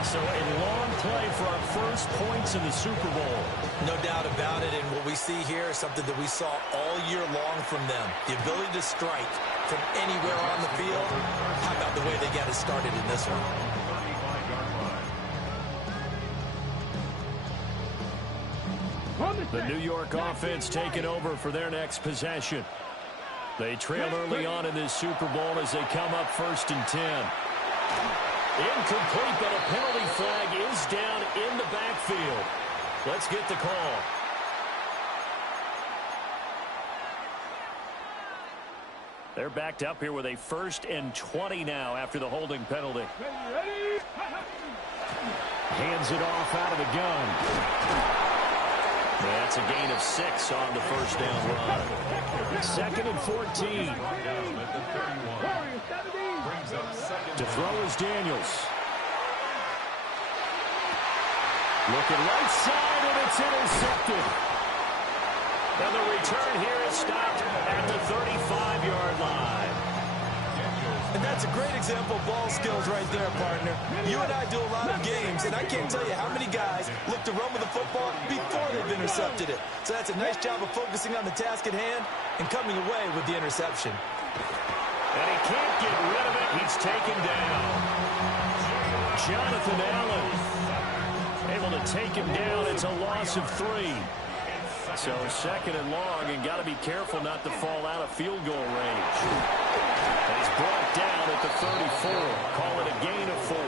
So a long play for our first points in the Super Bowl. No doubt about it, and what we see here is something that we saw all year long from them. The ability to strike from anywhere on the field. How about the way they got it started in this one? The New York offense taking over for their next possession. They trail early on in this Super Bowl as they come up 1st and 10. Incomplete, but a penalty flag is down in the backfield. Let's get the call. They're backed up here with a 1st and 20 now after the holding penalty. Hands it off out of the gun. That's a gain of 6 on the 1st down run. 2nd and 14. To throw is Daniels. Looking right side, and it's intercepted. And the return here is stopped at the 35-yard line. And that's a great example of ball skills right there, partner. You and I do a lot of games, and I can't tell you how many guys look to run with the football before they've intercepted it. So that's a nice job of focusing on the task at hand and coming away with the interception. And he can't get rid of it. He's taken down. Jonathan Allen able to take him down. It's a loss of 3. So 2nd and long, and got to be careful not to fall out of field goal range. And he's brought down at the 34. Call it a gain of 4.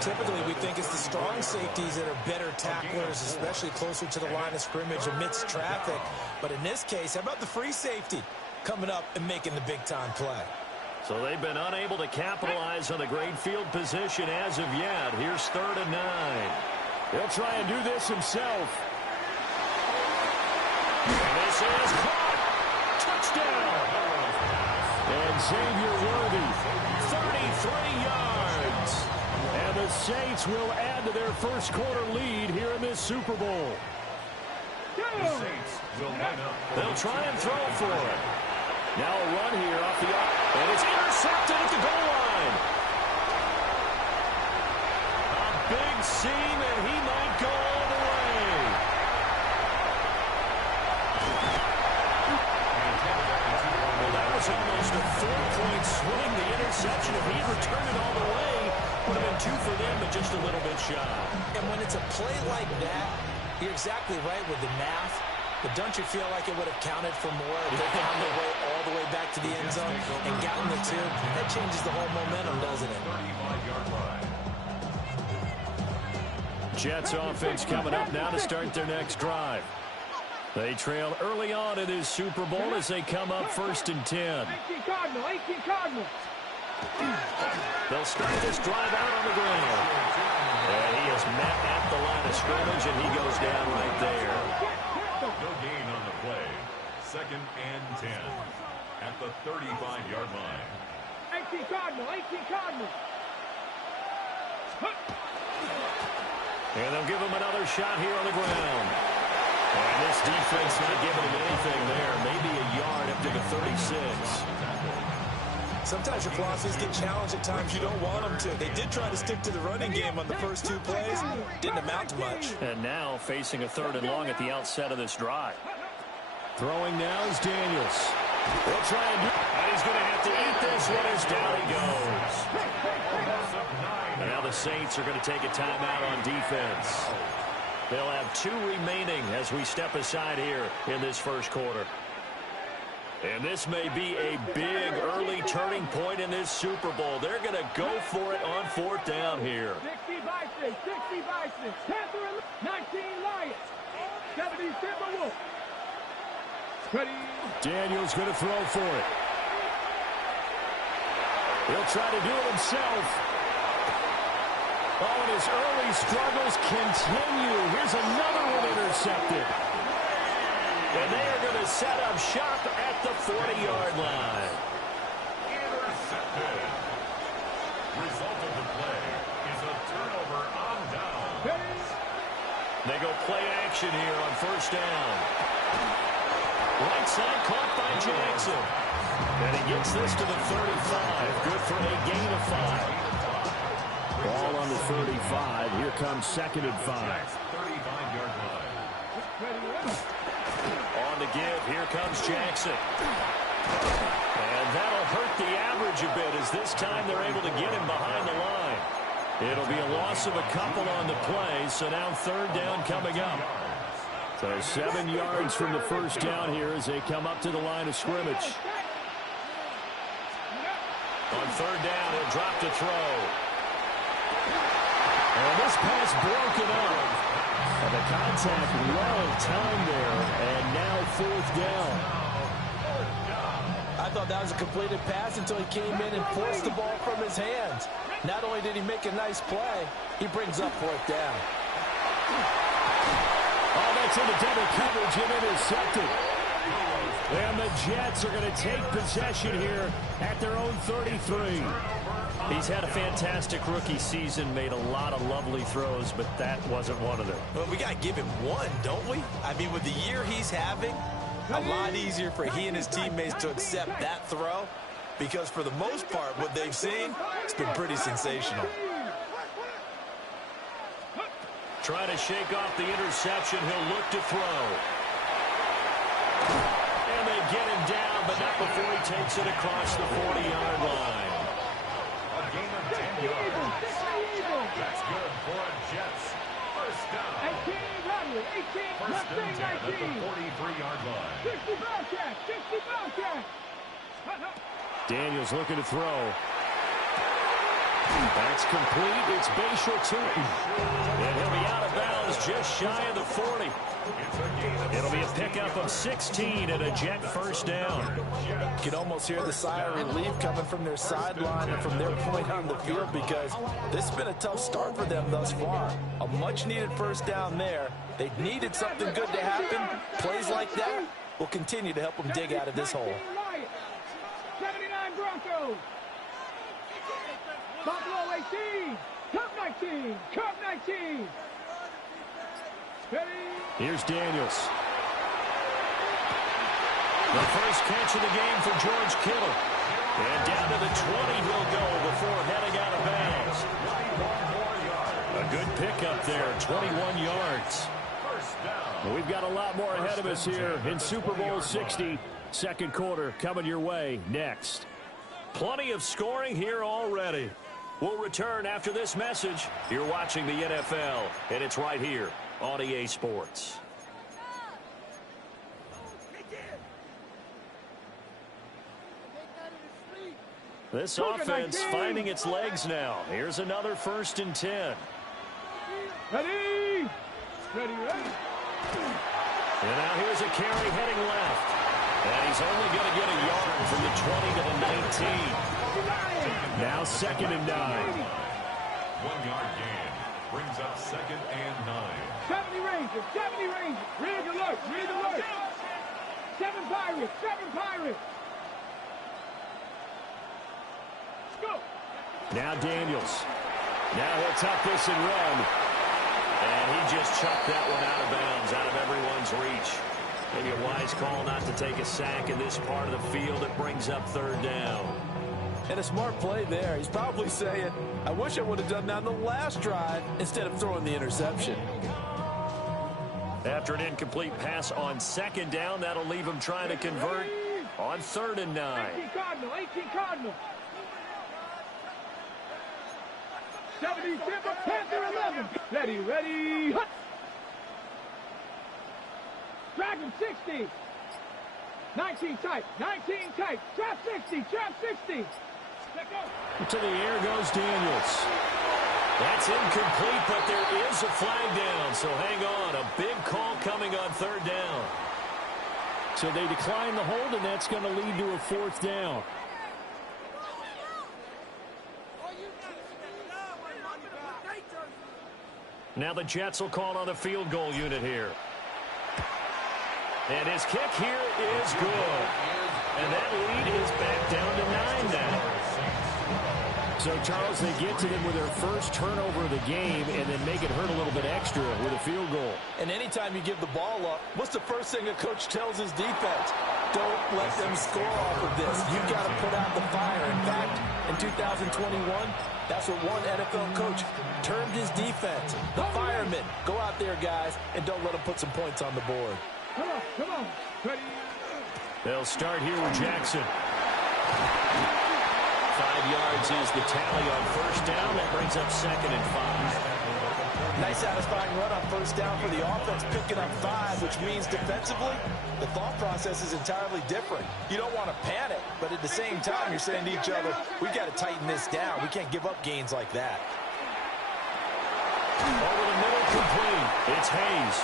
Typically, we think it's the strong safeties that are better tacklers, especially closer to the line of scrimmage amidst traffic. But in this case, how about the free safety coming up and making the big-time play? So they've been unable to capitalize on the great field position as of yet. Here's 3rd and 9. He'll try and do this himself. And this is caught. Touchdown. And Xavier Worthy, 33 yards. And the Saints will add to their first quarter lead here in this Super Bowl. They'll try and throw for it. Now a run here off the arc. And it's intercepted at the goal line. A big seam, and he might go all the way. Well, that was almost a 4-point swing. The interception, if he returned it all the way, would have been 2 for them, but just a little bit shy. And when it's a play like that, you're exactly right with the math. But don't you feel like it would have counted for more if they found their way all the way back to the end zone and gotten the 2? That changes the whole momentum, doesn't it? Jets offense coming up now to start their next drive. They trail early on in this Super Bowl as they come up 1st and 10. 18 Cardinals. They'll start this drive out on the ground. And he is met at the line of scrimmage, and he goes down right there. No gain on the play. 2nd and 10 at the 35-yard line. 18 Cardinals. And they'll give him another shot here on the ground. And this defense not giving him anything there. Maybe a yard up to the 36. Sometimes your philosophies get challenged at times you don't want them to. They did try to stick to the running game on the first 2 plays. Didn't amount to much. And now facing a 3rd and long at the outset of this drive. Throwing now is Daniels. He'll try and he's going to have to eat this one as down he goes. And now the Saints are going to take a timeout on defense. They'll have 2 remaining as we step aside here in this first quarter. And this may be a big early turning point in this Super Bowl. They're going to go for it on 4th down here. 60 Vikings, 10 19 Lions, 70 Timberwolves. Daniels going to throw for it. He'll try to do it himself. Oh, and his early struggles continue. Here's another one intercepted. And they are going to set up shop at the 40-yard line. Intercepted. Result of the play is a turnover on down. They go play action here on 1st down. Right side caught by Jackson. And he gets this to the 35. Good for a gain of 5. Ball on the 35. Here comes 2nd and 5. 35-yard line. On the give, here comes Jackson. And that'll hurt the average a bit as this time they're able to get him behind the line. It'll be a loss of a couple on the play, so now 3rd down coming up. So 7 yards from the first down here as they come up to the line of scrimmage. On third down, he'll drop to throw. And this pass broken up. And the contact well timed there. And now fourth down. I thought that was a completed pass until he came in and forced the ball from his hands. Not only did he make a nice play, he brings up fourth down. Oh, that's into double coverage and intercepted. And the Jets are going to take possession here at their own 33. He's had a fantastic rookie season, made a lot of lovely throws, but that wasn't one of them. Well, we got to give him one, don't we? I mean, with the year he's having, a lot easier for he and his teammates to accept that throw, because for the most part, what they've seen, it's been pretty sensational. Trying to shake off the interception, he'll look to throw. And they get him down, but not before he takes it across the 40-yard line. A gain of 10 yards. That's good for a Jets. First down. 18, 18, First and 10 at the 19. 43-yard line. 60 Bobcat, 60 Bobcat. Daniels looking to throw. That's complete. It's Bayshore-Tootin. And he'll be out of bounds just shy of the 40. It'll be a pickup of 16 and a Jet first down. You can almost hear the sigh of relief coming from their sideline and from their point on the field, because this has been a tough start for them thus far. A much-needed first down there. They needed something good to happen. Plays like that will continue to help them dig out of this hole. 79 Broncos. Buffalo 18. Cup 19. Cup 19. Ready? Here's Daniels. The first catch of the game for George Kittle. And down to the 20 he'll go before heading out of bounds. A good pickup there, 21 yards. Well, we've got a lot more ahead of us here in Super Bowl 60. Second quarter coming your way next. Plenty of scoring here already. We'll return after this message. You're watching the NFL, and it's right here on EA Sports. This offense finding its legs now. Here's another 1st and 10. Ready? Ready, ready. And now here's a carry heading left. And he's only going to get a yard from the 20 to the 19. Now 2nd and 9. 1-yard gain. Brings up 2nd and 9. 70 Rangers, 70 Rangers. Read alert, read alert. 7 Pirates, 7 Pirates. Go. Now Daniels. Now he'll tuck this and run. And he just chucked that one out of bounds, out of everyone's reach. Maybe a wise call not to take a sack in this part of the field. It brings up 3rd down. And a smart play there. He's probably saying, I wish I would have done that on the last drive instead of throwing the interception. After an incomplete pass on 2nd down, that'll leave him trying to convert on 3rd and 9. 18 Cardinal, 18 Cardinal. 70 Timber, Panther 11. Ready, ready. Hut. Dragon 60. 19 tight, 19 tight. Trap 60, trap 60. To the air goes Daniels. That's incomplete, but there is a flag down, so hang on. A big call coming on 3rd down. So they decline the hold, and that's going to lead to a 4th down. Now the Jets will call on a field goal unit here. And his kick here is good. And that lead is back down to 9 now. So, Charles, they get to them with their first turnover of the game and then make it hurt a little bit extra with a field goal. And anytime you give the ball up, what's the first thing a coach tells his defense? Don't let them score off of this. You've got to put out the fire. In fact, in 2021, that's what one NFL coach termed his defense. The firemen. Go out there, guys, and don't let them put some points on the board. Come on, come on. Ready. They'll start here with Jackson. 5 yards is the tally on 1st down. That brings up 2nd and 5. Nice satisfying run on first down for the offense, picking up 5, which means defensively, the thought process is entirely different. You don't want to panic, but at the same time, you're saying to each other, we've got to tighten this down. We can't give up gains like that. Over the middle, complete. It's Hayes.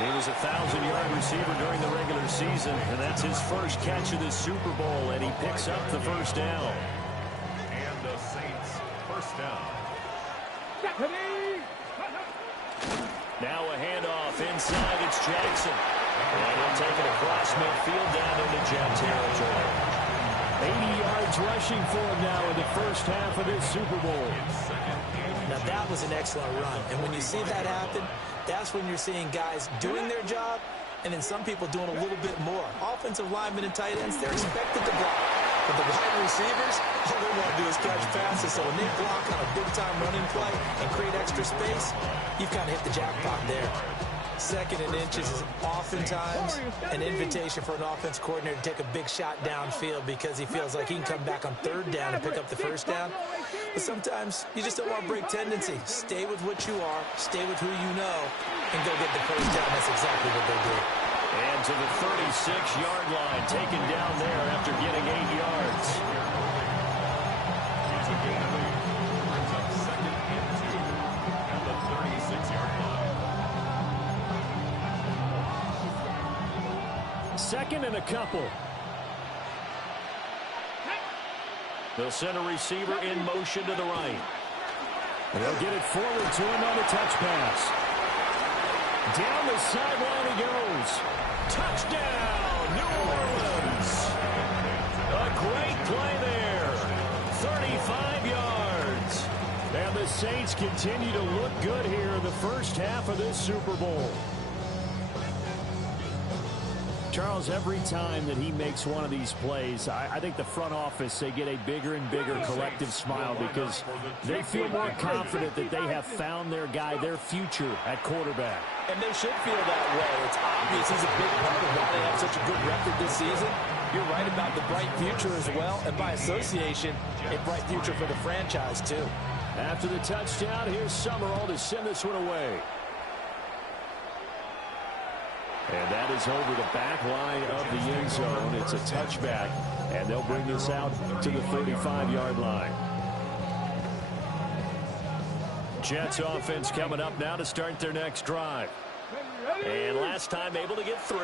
He was a 1,000-yard receiver during the regular season, and that's his first catch of this Super Bowl, and he picks up the first down. And the Saints first down. Now a handoff inside. It's Jackson. And he'll take it across midfield down into Jet territory. 80 yards rushing for him now in the first half of this Super Bowl. Now that was an excellent run, and when you see that happen, that's when you're seeing guys doing their job and then some people doing a little bit more. Offensive linemen and tight ends, they're expected to block. But the wide receivers, all they want to do is catch passes. So when they block on a big-time running play and create extra space, you've kind of hit the jackpot there. Second and inches is oftentimes an invitation for an offense coordinator to take a big shot downfield because he feels like he can come back on third down and pick up the first down. But sometimes you just don't want to break tendency. Stay with what you are, stay with who you know, and go get the first down. That's exactly what they do. And to the 36-yard line, taken down there after getting 8 yards. He's a gain of 8. Brings up second and 2 at the 36-yard line. Second and a couple. They'll send a receiver in motion to the right. And they'll get it forward to him on a touch pass. Down the sideline he goes. Touchdown, New Orleans. A great play there. 35 yards. And the Saints continue to look good here in the first half of this Super Bowl. Charles, every time that he makes one of these plays, I think the front office, they get a bigger and bigger collective smile because they feel more confident that they have found their guy, their future at quarterback. And they should feel that way. It's obvious he's a big part of why they have such a good record this season. You're right about the bright future as well, and by association, a bright future for the franchise too. After the touchdown, here's Summerall to send this one away. And that is over the back line of the end zone. It's a touchback, and they'll bring this out to the 35-yard line. Jets offense coming up now to start their next drive. And last time able to get 3.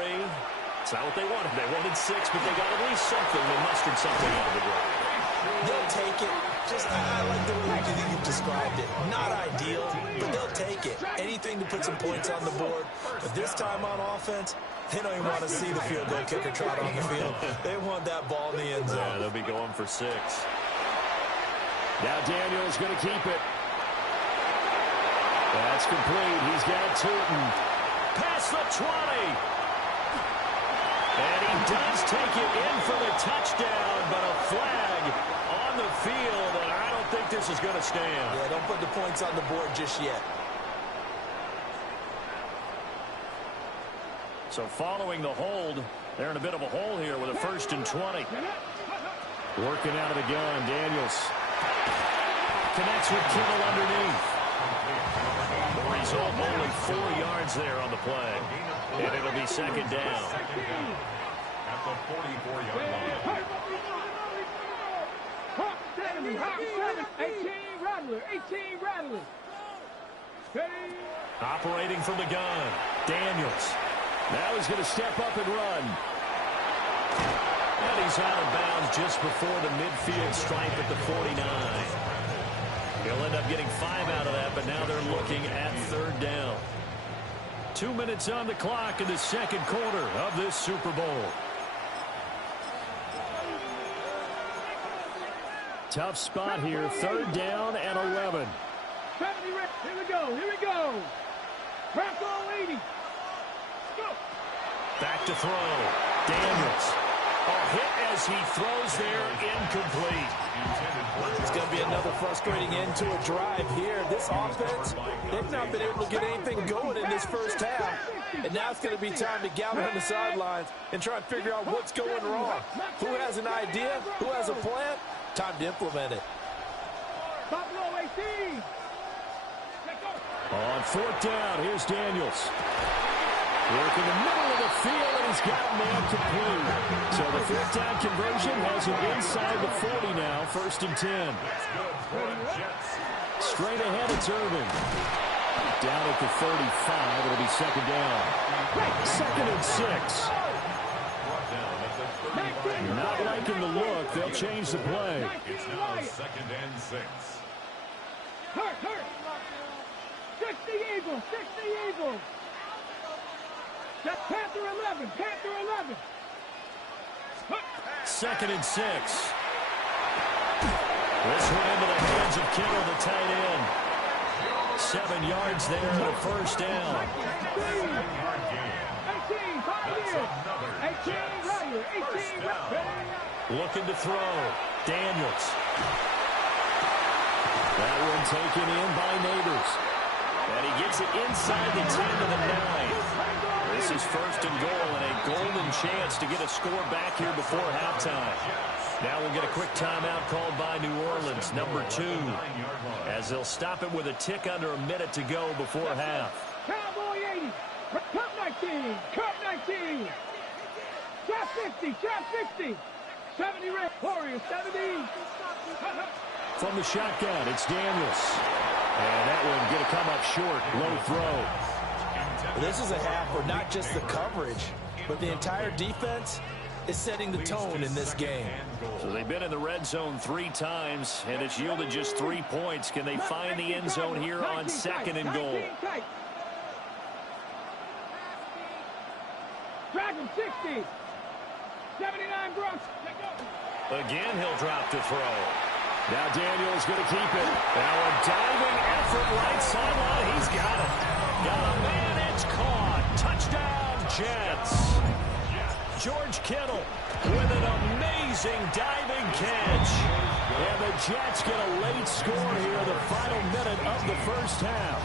It's not what they wanted. They wanted 6, but they got at least something. They mustered something out of the drive. They'll take it. I like the way you've described it. Not ideal, but they'll take it. Anything to put some points on the board. But this time on offense, they don't even want to see the field goal kicker trot on the field. They want that ball in the end zone. Yeah, they'll be going for 6. Now Daniel's going to keep it. That's complete. He's got Tootin. Past the 20. And he does take it in for the touchdown, but a flag on the field, and I don't think this is going to stand. Yeah, don't put the points on the board just yet. So following the hold, they're in a bit of a hole here with a 1st and 20. Working out of the gun, Daniels connects with Kittle underneath. The result, only 4 yards there on the play. And it'll be second down. At the 44-yard line. 18 Rattler. Operating from the gun, Daniels. Now he's going to step up and run. And he's out of bounds just before the midfield stripe at the 49. He'll end up getting 5 out of that, but now they're looking at 3rd down. 2 minutes on the clock in the second quarter of this Super Bowl. Tough spot here, 3rd down and 11. Here we go. Crack all 80. Go. Back to throw. Daniels. A hit as he throws there, incomplete. It's going to be another frustrating end to a drive here. This offense, they've not been able to get anything going in this first half. And now it's going to be time to gather on the sidelines and try and figure out what's going wrong. Who has an idea? Who has a plan? Time to implement it. Buffalo 18. On fourth down, here's Daniels. Working the middle of the field, and he's got a man complete. So the fourth down conversion has him inside the 40 now, 1st and 10. Straight ahead, it's Irvin. Down at the 35, it'll be 2nd down. 2nd and 6. Not liking the look. They'll change the play. It's now 2nd and 6. Hurt. 60 Eagles. Panther 11. 2nd and 6. This one into the hands of Kittle, the tight end. 7 yards there and a 1st down. 18 Looking to throw. Daniels. That one taken in by Neighbors. And he gets it inside the 10 to the 9. This is 1st and goal and a golden chance to get a score back here before halftime. Now we'll get a quick timeout called by New Orleans, number 2, as they'll stop it with a tick under a minute to go before half. Cowboy 80. Cup 19. Trap 60. 70 red. Warriors 70. From the shotgun, it's Daniels. And that one going to come up short. Low throw. This is a half where not just the coverage, but the entire defense is setting the tone in this game. So they've been in the red zone 3 times, and it's yielded just 3 points. Can they find the end zone here on 2nd and goal? Dragon 60. 79 Brooks. Again, he'll drop to throw. Now Daniels going to keep it. Now a diving effort right sideline. He's got it. Got a man. It's caught. Touchdown, Jets. George Kittle with an amazing diving catch. And the Jets get a late score here, the final minute of the 1st half.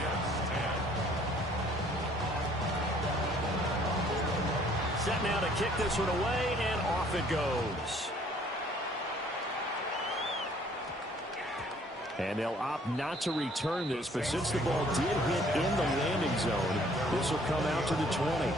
Set now to kick this one away, and off it goes. And they'll opt not to return this, but since the ball did hit in the landing zone, this will come out to the 20.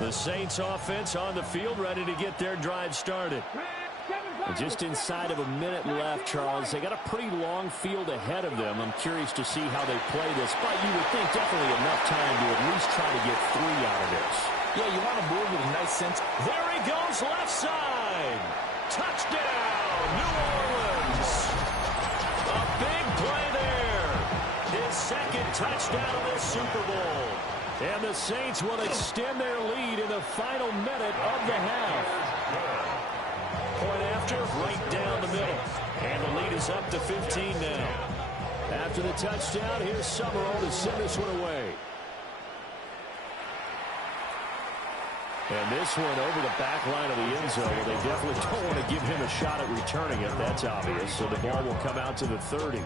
The Saints offense on the field, ready to get their drive started. Just inside of a minute left, Charles. They got a pretty long field ahead of them. I'm curious to see how they play this, but you would think definitely enough time to at least try to get 3 out of this. Yeah, you want to move with a nice sense. There he goes, left side. Touchdown, New Orleans. A big play there. His 2nd touchdown of this Super Bowl. And the Saints will extend their lead in the final minute of the half. Point after, right down the middle. And the lead is up to 15 now. After the touchdown, here's Summerall to send this one away. And this one over the back line of the end zone. Well, they definitely don't want to give him a shot at returning it. That's obvious. So the ball will come out to the 30.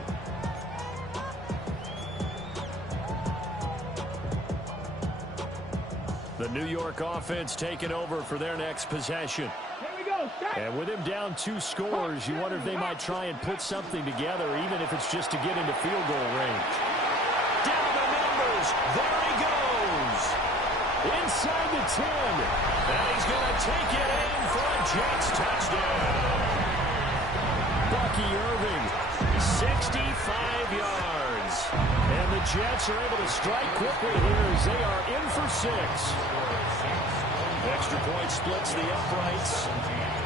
The New York offense taking over for their next possession. And with him down 2 scores, you wonder if they might try and put something together, even if it's just to get into field goal range. Down the numbers. There he goes. Inside the 10. And he's going to take it in for a Jets touchdown. Bucky Irving, 65 yards. And the Jets are able to strike quickly here as they are in for 6. Extra point splits the uprights.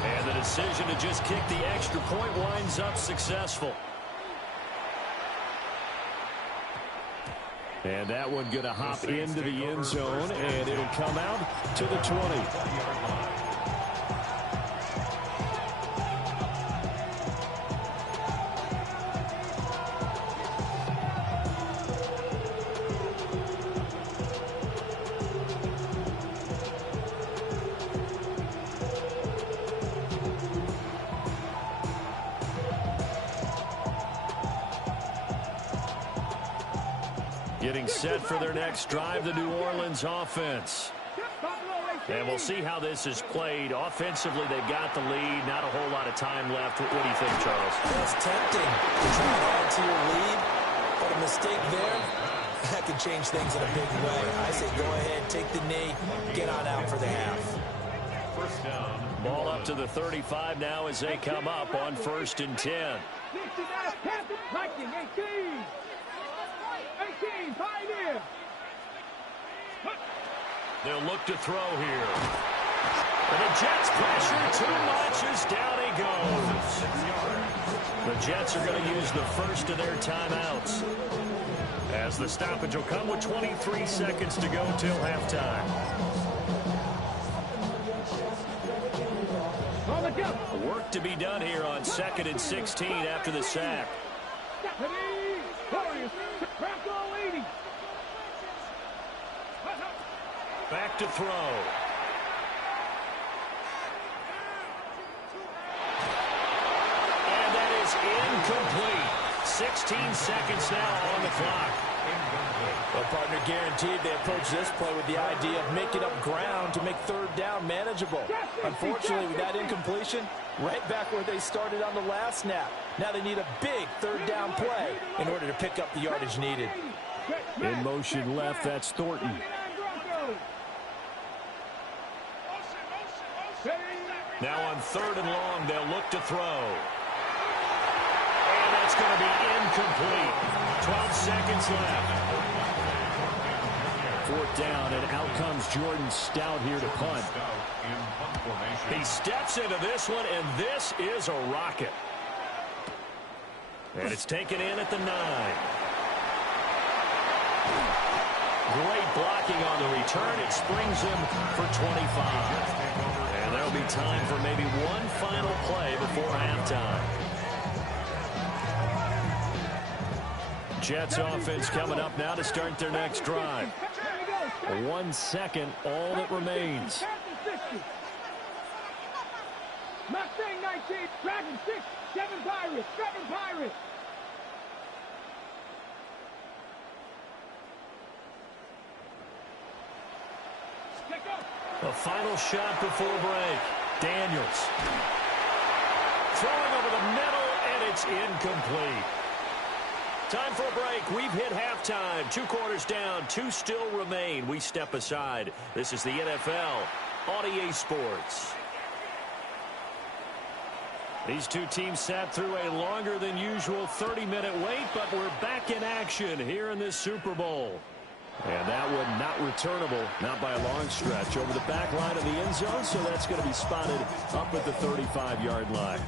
And the decision to just kick the extra point winds up successful. And that one going to hop into the end zone, and it'll come out to the 20. Getting set for their next drive, the New Orleans offense. And we'll see how this is played. Offensively, they've got the lead. Not a whole lot of time left. What do you think, Charles? Well, it's tempting to try to add to your lead, but a mistake there, that could change things in a big way. I say go ahead, take the knee, get on out for the half. First down. Ball up to the 35 now as they come up on 1st and 10. 18, 18, Pioneer. They'll look to throw here. And the Jets pressure too much as down he goes. The Jets are going to use the first of their timeouts, as the stoppage will come with 23 seconds to go till halftime. Work to be done here on 2nd and 16 after the sack. Back to throw. And that is incomplete. 16 seconds now on the clock. Well, partner, guaranteed they approach this play with the idea of making up ground to make 3rd down manageable. Unfortunately, with that incompletion, right back where they started on the last snap. Now they need a big 3rd down play in order to pick up the yardage needed. In motion left, that's Thornton. Now on 3rd and long, they'll look to throw. And that's going to be incomplete. 12 seconds left. 4th down, and out comes Jordan Stout here to punt. He steps into this one, and this is a rocket. And it's taken in at the 9. Great blocking on the return. It springs him for 25. And there'll be time for maybe one final play before halftime. Jets offense coming up now to start their next drive. 1 second, all that remains. Mustang 19, Dragon 6, 7 Pirates, 7 Pirates. A final shot before break. Daniels. Throwing over the middle, and it's incomplete. Time for a break. We've hit halftime. 2 quarters down. 2 still remain. We step aside. This is the NFL on EA Sports. These 2 teams sat through a longer than usual 30-minute wait, but we're back in action here in this Super Bowl. And that one not returnable, not by a long stretch, over the back line of the end zone, so that's going to be spotted up at the 35-yard line.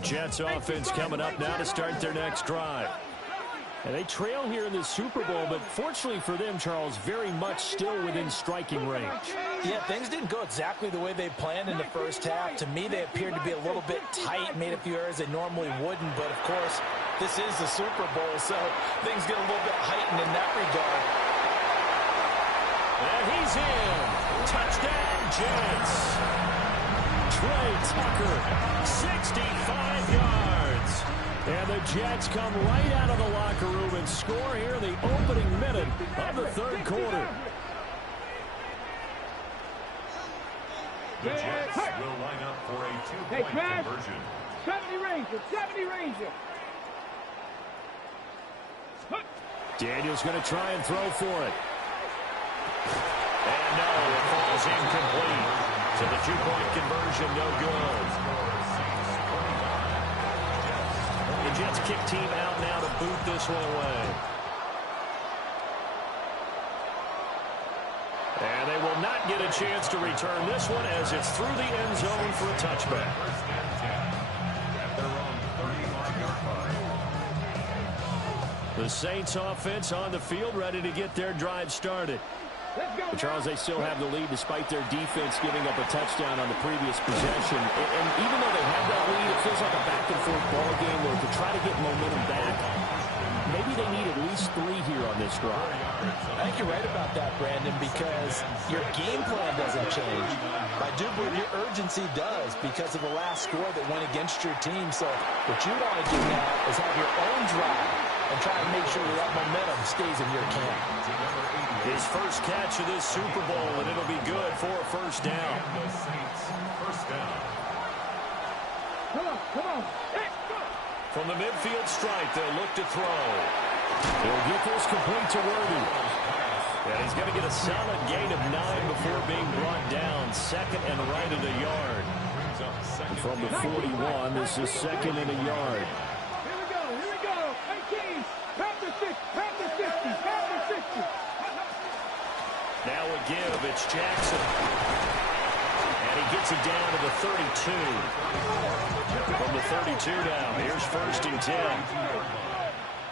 Jets offense coming up now to start their next drive. And they trail here in the Super Bowl, but fortunately for them, Charles, very much still within striking range. Yeah, things didn't go exactly the way they planned in the first half. To me, they appeared to be a little bit tight, made a few errors they normally wouldn't. But, of course, this is the Super Bowl, so things get a little bit heightened in that regard. And he's in. Touchdown, Jets. Trey Tucker, 65 yards. And the Jets come right out of the locker room and score here in the opening minute of the 3rd quarter. The Jets will line up for a 2-point conversion. 70 Ranger, 70 Ranger. Daniel's going to try and throw for it. And no, it falls incomplete. So the 2-point conversion, no good. The Jets kick team out now to boot this one away. And they will not get a chance to return this one as it's through the end zone for a touchback. The Saints offense on the field ready to get their drive started. But Charles, they still have the lead despite their defense giving up a touchdown on the previous possession. And even though they have that lead, it feels like a back-and-forth ball game where to try to get momentum back, maybe they need at least 3 here on this drive. I think you're right about that, Brandon, because your game plan doesn't change. I do believe your urgency does because of the last score that went against your team. So what you want to do now is have your own drive and try to make sure that momentum stays in your camp. His first catch of this Super Bowl, and it'll be good for a first down. The Saints, first down. Come on. Hey, go. From the midfield stripe, they'll look to throw. He'll get this complete to Worthy. And he's going to get a solid gain of 9 before being brought down. Second and right at a yard. From the 41, this is second and a yard. Here we go. 18. Pound the 60. Now a give, it's Jackson. And he gets it down to the 32. From the 32 now, here's first and 10.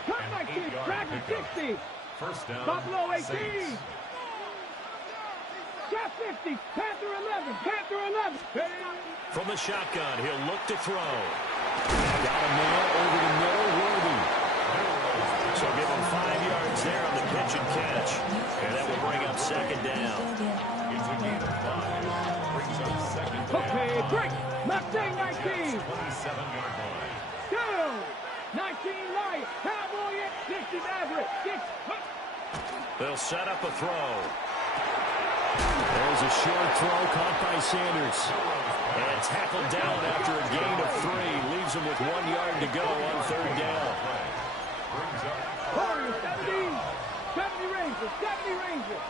Cut 19. Dragon 60. First down. Buffalo 18. Saints. Shot 50. Panther 11. From the shotgun, he'll look to throw. Got a man over the middle, Worthy. So give him 5 yards there on the pitch and catch. And that will bring up second down. It's a gain of 5. Brings up second down. Okay, break. Mustang 19. 27-yard line. Go. 19 Lions. Cowboy at 60 Maverick. 6. They'll set up a throw. There's a short throw caught by Sanders. And tackled down after a gain of 3. Leaves him with 1 yard to go on third down. Warriors 70 Rangers.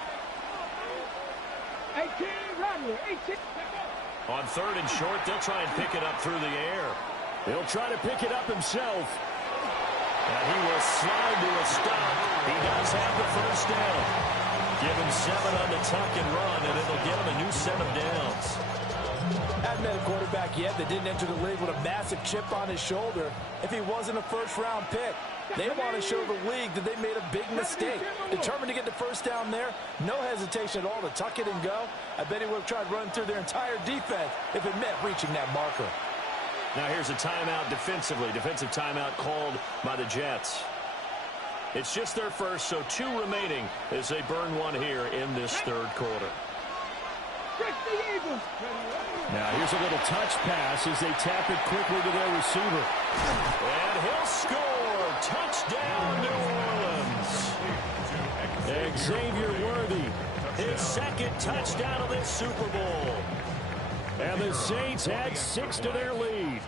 18 Rattler. 18. On third and short, they'll try and pick it up through the air. He'll try to pick it up himself. And he will slide to a stop. He does have the first down. Give him 7 on the tuck and run, and it'll give him a new set of downs. Hadn't been a quarterback yet that didn't enter the league with a massive chip on his shoulder. If he wasn't a first-round pick, they want to show the league that they made a big mistake. Determined to get the first down there, no hesitation at all to tuck it and go. I bet he would have tried running through their entire defense if it meant reaching that marker. Now here's a timeout defensively. Defensive timeout called by the Jets. It's just their first, so 2 remaining as they burn 1 here in this third quarter. Now here's a little touch pass as they tap it quickly to their receiver. And he'll score! Touchdown, New Orleans! Xavier Worthy, his second touchdown of this Super Bowl. And the Saints add 6 to their lead.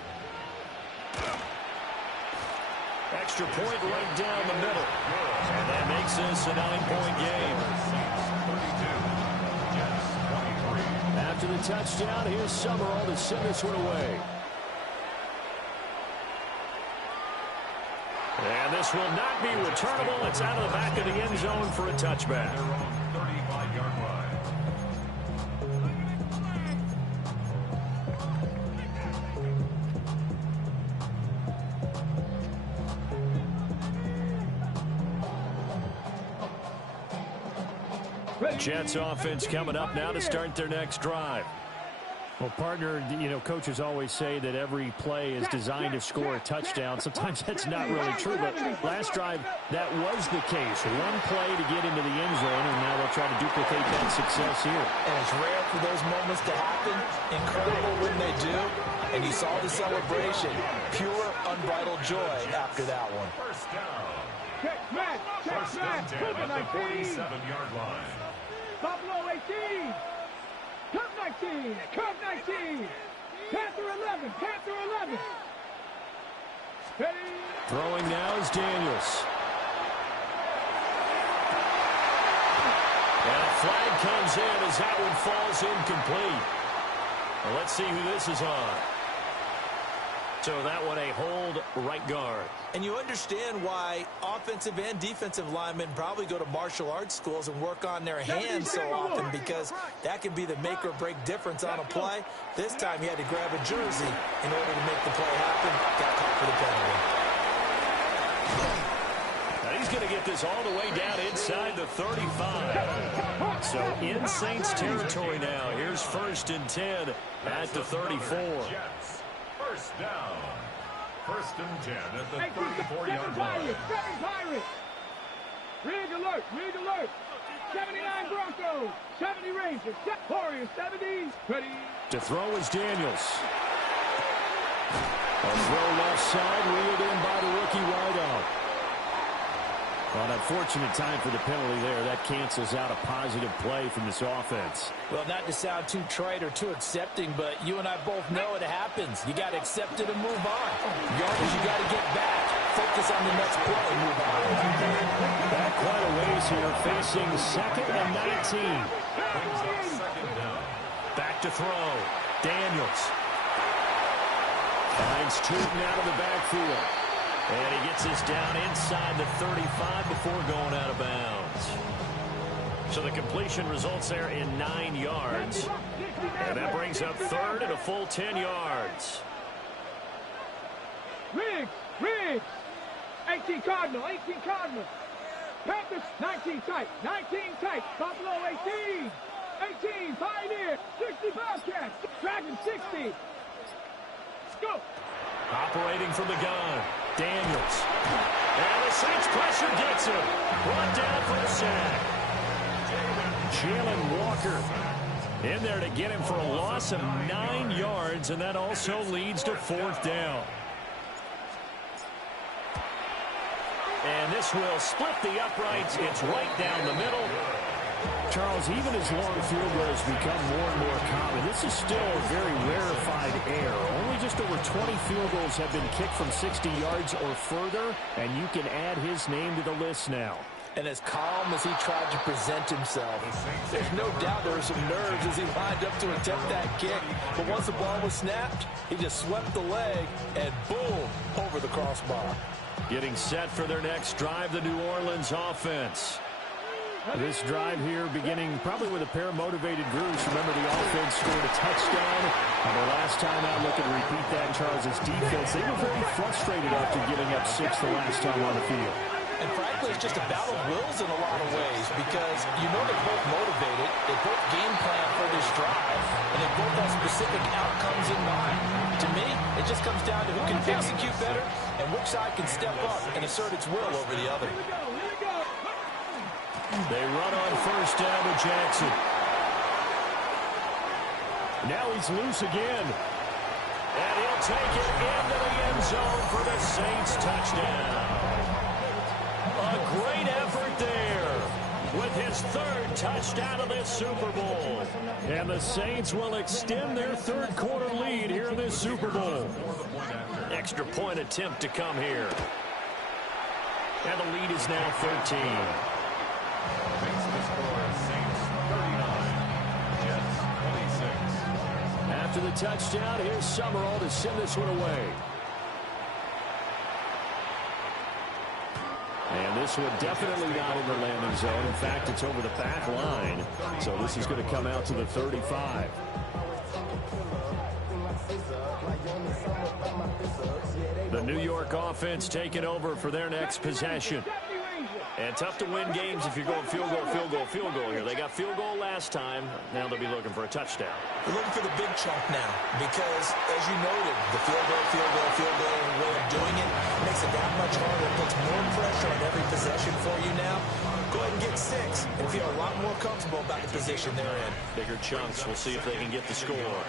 Extra point right down the middle. And that makes this a 9-point game. After the touchdown, here's Summerall to send this one away. And this will not be returnable. It's out of the back of the end zone for a touchback. 35-yard line. Jets offense coming up now to start their next drive. Well, partner, you know, coaches always say that every play is designed to score a touchdown. Sometimes that's not really true, but last drive, that was the case. 1 play to get into the end zone, and now they'll try to duplicate that success here. And it's rare for those moments to happen. Incredible when they do. And you saw the celebration. Pure, unbridled joy after that one. First down. Check match. First and 10 at the 47-yard line. Buffalo 18. Cup 19. Panther 11. Steady. Throwing now is Daniels. And a flag comes in as that one falls incomplete. Well, let's see who this is on. So that one a hold right guard. And you understand why offensive and defensive linemen probably go to martial arts schools and work on their hands so often, because that can be the make or break difference on a play. This time he had to grab a jersey in order to make the play happen. Got caught for the penalty. Now he's going to get this all the way down inside the 35. So in Saints territory now. Here's first and 10 at the 34. Jets, first down. First and 10 at the 34-yard line. 7 Pirates. Rig alert, rig alert. 79 Broncos, 70 Rangers, Warriors, 70. Ready. To throw is Daniels. A throw left side, reeled in by the rookie wideout. Well, an unfortunate time for the penalty there. That cancels out a positive play from this offense. Well, not to sound too trite or too accepting, but you and I both know it happens. You got to accept it and move on. Yardage, you got to get back. Focus on the next play and move on. Back quite a ways here, facing 2nd and 19. Back to throw. Daniels. Finds Tootin out of the backfield. And he gets this down inside the 35 before going out of bounds. So the completion results there in 9 yards. And that brings up 3rd and a full 10 yards. Riggs. 18 Cardinal. Panthers, 19 tight. Buffalo, 18. 18, Pioneer. 60 Bobcats. Dragon, 60. Go. Operating from the gun. Daniels. And the Saints pressure gets him. Brought down for the sack. Jalen Walker in there to get him for a loss of 9 yards, and that also leads to 4th down. And this will split the uprights. It's right down the middle. Charles, even as long field goals become more and more common, this is still a very rarefied air. Only just over 20 field goals have been kicked from 60 yards or further, and you can add his name to the list now. And as calm as he tried to present himself, there's no doubt there were some nerves as he lined up to attempt that kick. But once the ball was snapped, he just swept the leg and boom, over the crossbar. Getting set for their next drive, the New Orleans offense. This drive here beginning probably with a pair of motivated groups. Remember, the offense scored a touchdown. And the last time out, looking to repeat that, Charles' defense, they were very frustrated after giving up 6 the last time on the field. And frankly, it's just a battle of wills in a lot of ways because you know they're both motivated, they both game plan for this drive, and they both have specific outcomes in mind. To me, it just comes down to who can execute better and which side can step up and assert its will over the other. They run on 1st down to Jackson. Now he's loose again. And he'll take it into the end zone for the Saints touchdown. A great effort there with his 3rd touchdown of this Super Bowl. And the Saints will extend their 3rd quarter lead here in this Super Bowl. Extra point attempt to come here. And the lead is now 13. Makes the score Saints 39, Jets 26. After the touchdown, here's Summerall to send this one away. And this one definitely not in the landing zone. In fact, it's over the back line. So this is going to come out to the 35. The New York offense taking over for their next possession. And tough to win games if you're going field goal here. They got field goal last time. Now they'll be looking for a touchdown. They're looking for the big chunk now because, as you noted, the field goal way of doing it makes it that much harder. It puts more pressure on every possession for you now. Go ahead and get 6 and feel a lot more comfortable about the position they're in. Bigger chunks. We'll see if they can get the score.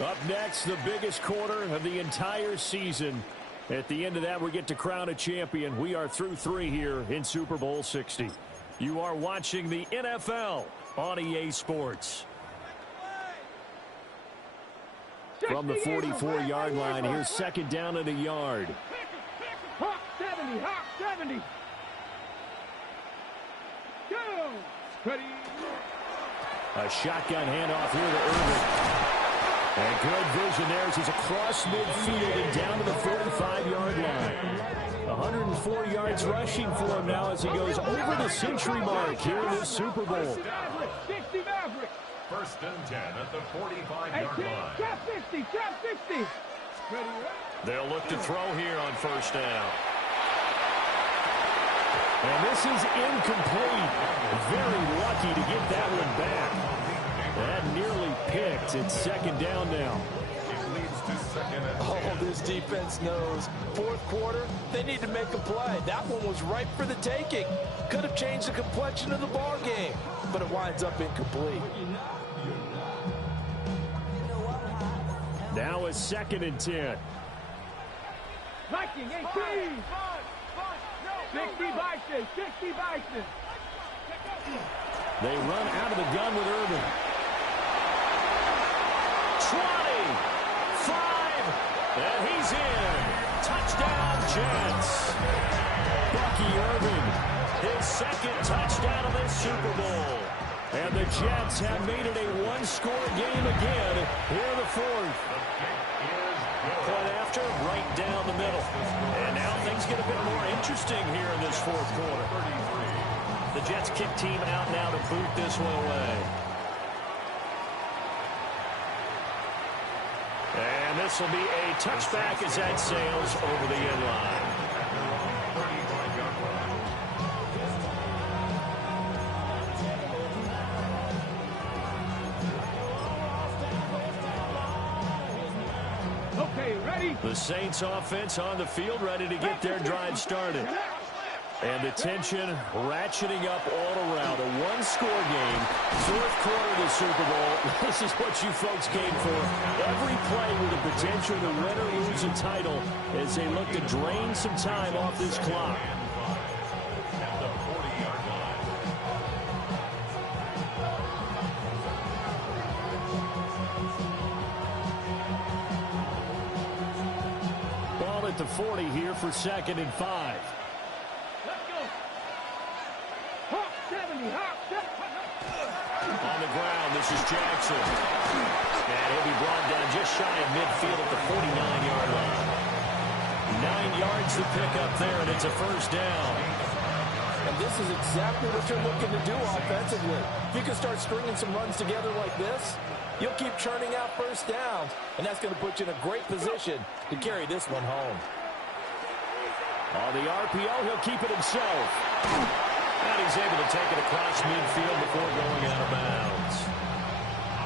Up next, the biggest quarter of the entire season. At the end of that, we get to crown a champion. We are through 3 here in Super Bowl 60. You are watching the NFL on EA Sports. From the 44-yard line, here's 2nd down and a yard. Hawk 70. Go. Ready. A shotgun handoff here to Irvin. And good vision there as he's across midfield and down to the 45-yard line. 104 yards rushing for him now as he goes over the century mark here in this Super Bowl. 60 Maverick. First and 10 at the 45-yard line. Trap 60. Ready. They'll look to throw here on 1st down. And this is incomplete. Very lucky to get that one back. That nearly picked. It's 2nd down now. It leads to Oh, this defense knows. Fourth quarter, they need to make a play. That one was ripe for the taking. Could have changed the complexion of the ball game, but it winds up incomplete. Now a 2nd and 10. Viking 18. 60 Bison. 60 Bison. They run out of the gun with Irvin. 20, 5, and he's in. Touchdown, Jets. Bucky Irvin, his 2nd touchdown of this Super Bowl. And the Jets have made it a one-score game again here in the 4th. Point after, right down the middle. And now things get a bit more interesting here in this 4th quarter. The Jets kick team out now to boot this one away. And this will be a touchback as that sails over the end line. Okay, ready? The Saints offense on the field, ready to get their drive started. And the tension ratcheting up all around. A one-score game, 4th quarter of the Super Bowl. This is what you folks came for. Every play with the potential to win or lose a title as they look to drain some time off this clock. Ball at the 40 here for 2nd and 5. On the ground, this is Jackson. And he'll be brought down just shy of midfield at the 49-yard line. 9 yards to pick up there, and it's a 1st down. And this is exactly what you're looking to do offensively. If you can start stringing some runs together like this, you'll keep churning out 1st downs, and that's going to put you in a great position to carry this one home. On the RPO, he'll keep it himself. And he's able to take it across midfield before going out of bounds.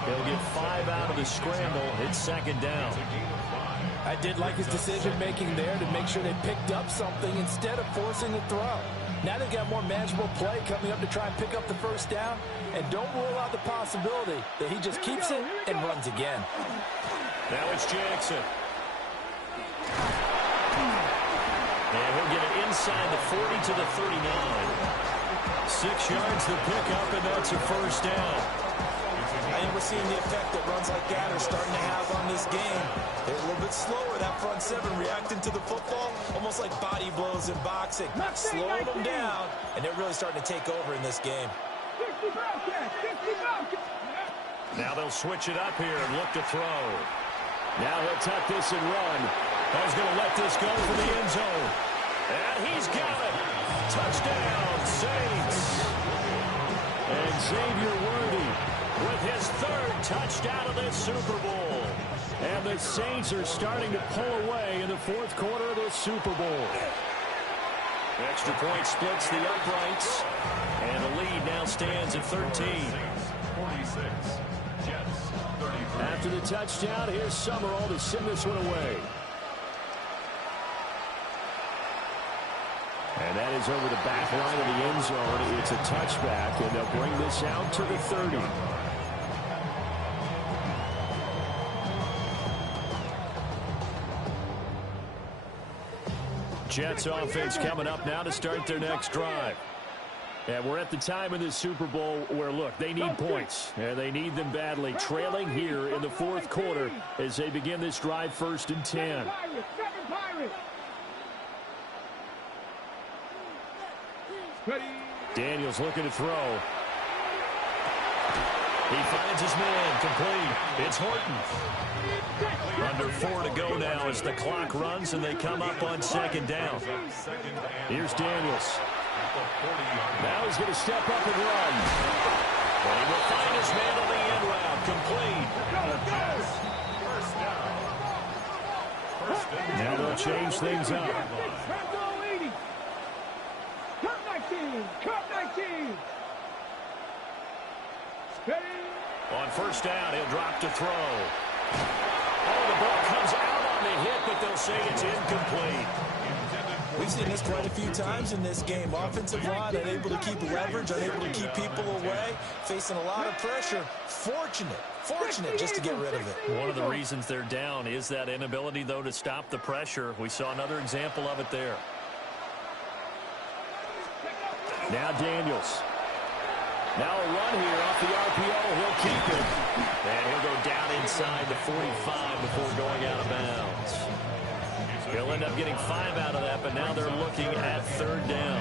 He'll get 5 out of the scramble. It's 2nd down. I did like his decision-making there to make sure they picked up something instead of forcing the throw. Now they've got more manageable play coming up to try and pick up the 1st down. And don't rule out the possibility that he just keeps it and runs again. Now it's Jackson. And he'll get it inside the 40 to the 39. 6 yards to pick up, and that's a 1st down. I think we're seeing the effect that runs like that are starting to have on this game. They're a little bit slower, that front 7 reacting to the football, almost like body blows in boxing. Slowing them down, and they're really starting to take over in this game. Now they'll switch it up here and look to throw. Now he'll tuck this and run. He's going to let this go for the end zone. And he's got it. Touchdown, Saints. And Xavier Worthy with his 3rd touchdown of this Super Bowl. And the Saints are starting to pull away in the 4th quarter of this Super Bowl. Extra point splits the uprights. And the lead now stands at 13. 46. Jets 33. After the touchdown, here's Summerall to send this one away. And that is over the back line of the end zone. It's a touchback, and they'll bring this out to the 30. Jets offense coming up now to start their next drive. And we're at the time in this Super Bowl where, look, they need points. And they need them badly. Trailing here in the 4th quarter as they begin this drive 1st and 10. Daniels looking to throw. He finds his man, complete. It's Horton. Under 4 to go now as the clock runs and they come up on 2nd down. Here's Daniels. Now he's going to step up and run. And he will find his man on the end route, complete. Now they'll change things up. Cup 19. On 1st down, he'll drop to throw. Oh, the ball comes out hit, but they'll say it's incomplete. We've seen this quite a few times in this game. Offensive line unable to keep leverage, unable to keep people away, facing a lot of pressure. Fortunate just to get rid of it. One of the reasons they're down is that inability, though, to stop the pressure. We saw another example of it there. Now Daniels. Now a run here off the RPO. He'll keep it. And he'll go down inside the 45 before going out of bounds. He'll end up getting 5 out of that, but now they're looking at 3rd down.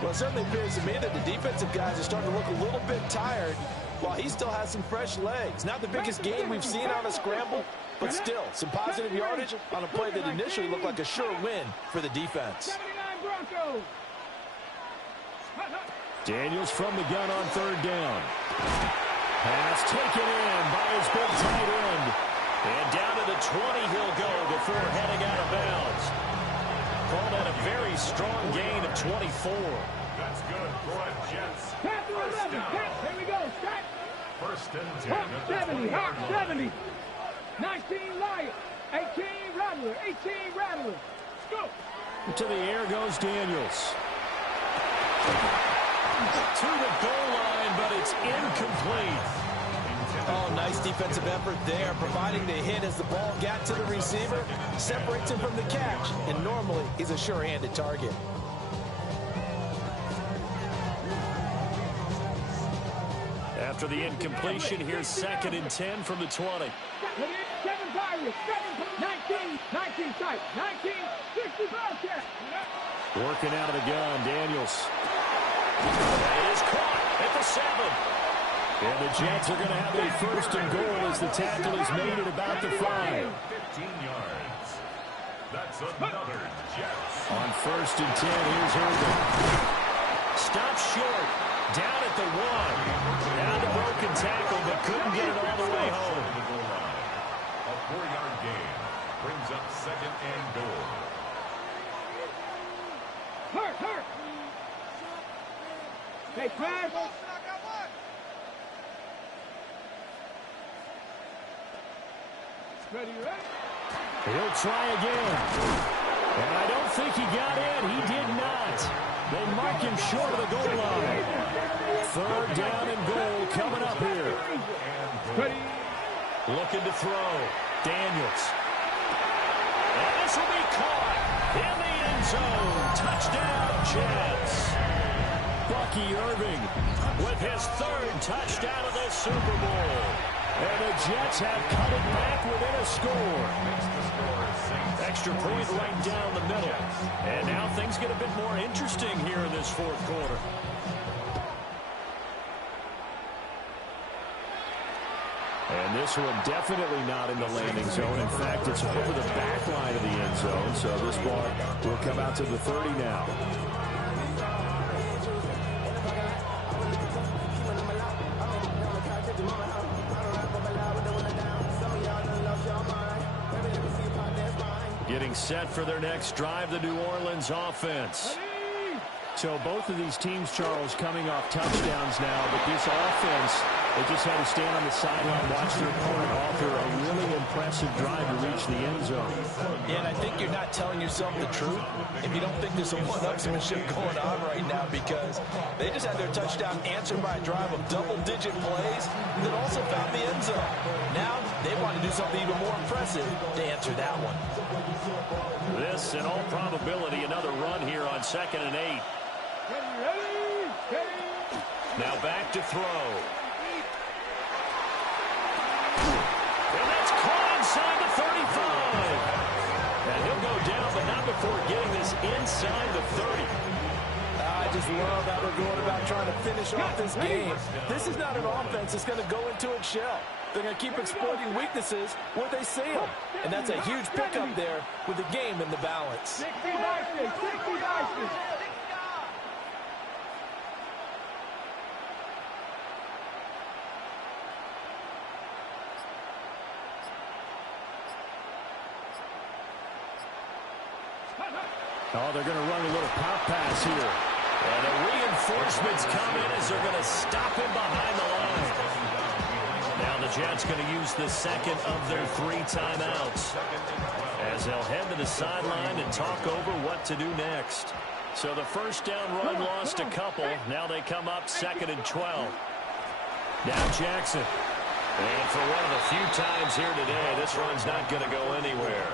Well, it certainly appears to me that the defensive guys are starting to look a little bit tired while he still has some fresh legs. Not the biggest gain we've seen on a scramble, but still some positive yardage on a play that initially looked like a sure win for the defense. Daniels from the gun on 3rd down. Pass taken in by his big tight end. And down to the 20 he'll go before heading out of bounds. Call that a very strong gain of 24. That's good for a Jets. Pass to 11. Here we go. Start. 1st and 10 Hawk at the 70. 20-yard Hawk line. 70. 19 Lion. 18 Rattler. 18 Rattler. Go. To the air goes Daniels. To the goal line, but it's incomplete. Oh, nice defensive effort there, providing the hit as the ball got to the receiver, separates him from the catch, and normally he's a sure-handed target. After the incompletion, here's 2nd and 10 from the 20. 7 Pirates. 19 sight. 19, 60 Bobcat. Working out of the gun, Daniels. That is caught at the 7. And the Jets are going to have a 1st and goal as the tackle is made at about the 5. 15 yards. That's another Jets. On 1st and 10, here's Irvin. Stop short. Down at the 1. Now the broken tackle, but couldn't get it all the way home. A 4-yard gain brings up 2nd and goal. Hurt. Hey, Fred. Ready? He'll try again. And I don't think he got in. He did not. They mark him short of the goal line. 3rd down and goal coming up here. Ready? Looking to throw. Daniels. And this will be caught in the end zone. Touchdown, Jets. Bucky Irving With his 3rd touchdown of the Super Bowl. And the Jets have cut it back within a score. Extra point right down the middle. And now things get a bit more interesting here in this 4th quarter. And this one definitely not in the landing zone. In fact, it's over the back line of the end zone. So this ball will come out to the 30 now. Getting set for their next drive, the New Orleans offense. So both of these teams, Charles, coming off touchdowns now, but this offense, they just had to stand on the sideline, watch their opponent offer a really impressive drive to reach the end zone. Yeah, and I think you're not telling yourself the truth if you don't think there's some one-upsmanship going on right now, because they just had their touchdown answered by a drive of double-digit plays that also found the end zone. Now they want to do something even more impressive to answer that one. This, in all probability, another run here on 2nd and 8. Now back to throw. And that's caught inside the 35. And he'll go down, but not before getting this inside the 30. I just love how they're going about trying to finish off this game. This is not an offense that's going to go into its shell. They're going to keep exploiting weaknesses where they see them. And that's a huge pickup there with the game in the balance. 60 dices. Oh, they're going to run a little pop pass here. And the reinforcements come in as they're going to stop him behind the line. Now the Jets going to use the second of their 3 timeouts as they'll head to the sideline and talk over what to do next. So the first down run lost a couple. Now they come up 2nd and 12. Now Jackson. And for one of the few times here today, this run's not going to go anywhere.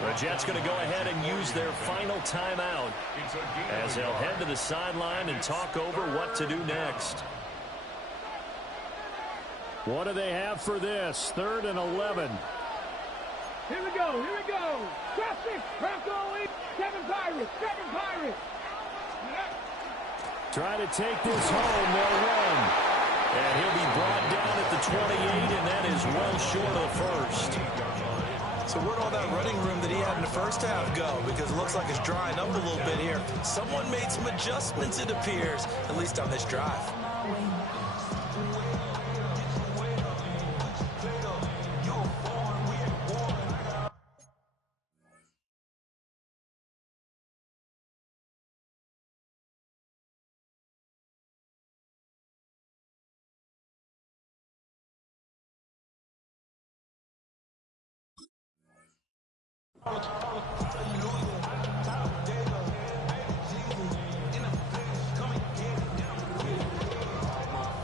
The Jets going to go ahead and use their final timeout as they'll head to the sideline and talk over what to do next. What do they have for this? 3rd and 11. Here we go. Cross 6. Bronco 7 Pirates. Try to take this home. They'll run. And he'll be brought down at the 28, and that is well short of the first. So where'd all that running room that he had in the first half go? Because it looks like it's drying up a little bit here. Someone made some adjustments, it appears, at least on this drive.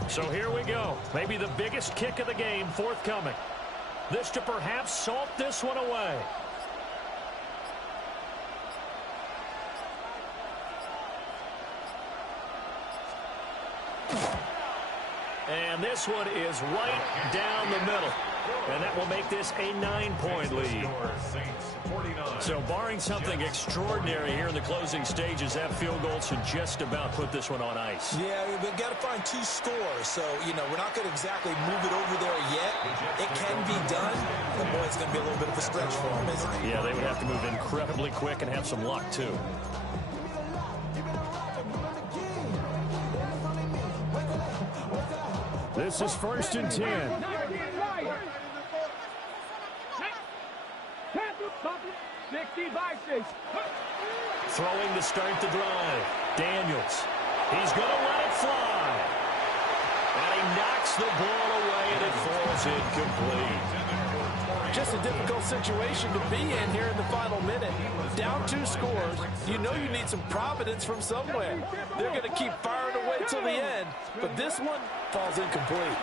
So here we go. Maybe the biggest kick of the game forthcoming. This to perhaps salt this one away. And this one is right down the middle. And that will make this a 9-point lead. So barring something extraordinary here in the closing stages, that field goal should just about put this one on ice. Yeah, we've got to find 2 scores. So, we're not going to exactly move it over there yet. It can be done. But, boy, it's going to be a little bit of a stretch for them, isn't it? Yeah, they would have to move incredibly quick and have some luck, too. This is 1st and 10. Throwing to start the drive. Daniels. He's going to let it fly. And he knocks the ball away, and it falls incomplete. Just a difficult situation to be in here in the final minute. Down 2 scores. You need some providence from somewhere. They're going to keep firing away till the end. But this one falls incomplete.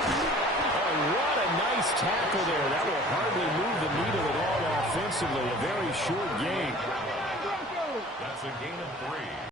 Oh, what a nice tackle there. That will hardly move the needle at all offensively. A very short game. That's a gain of 3.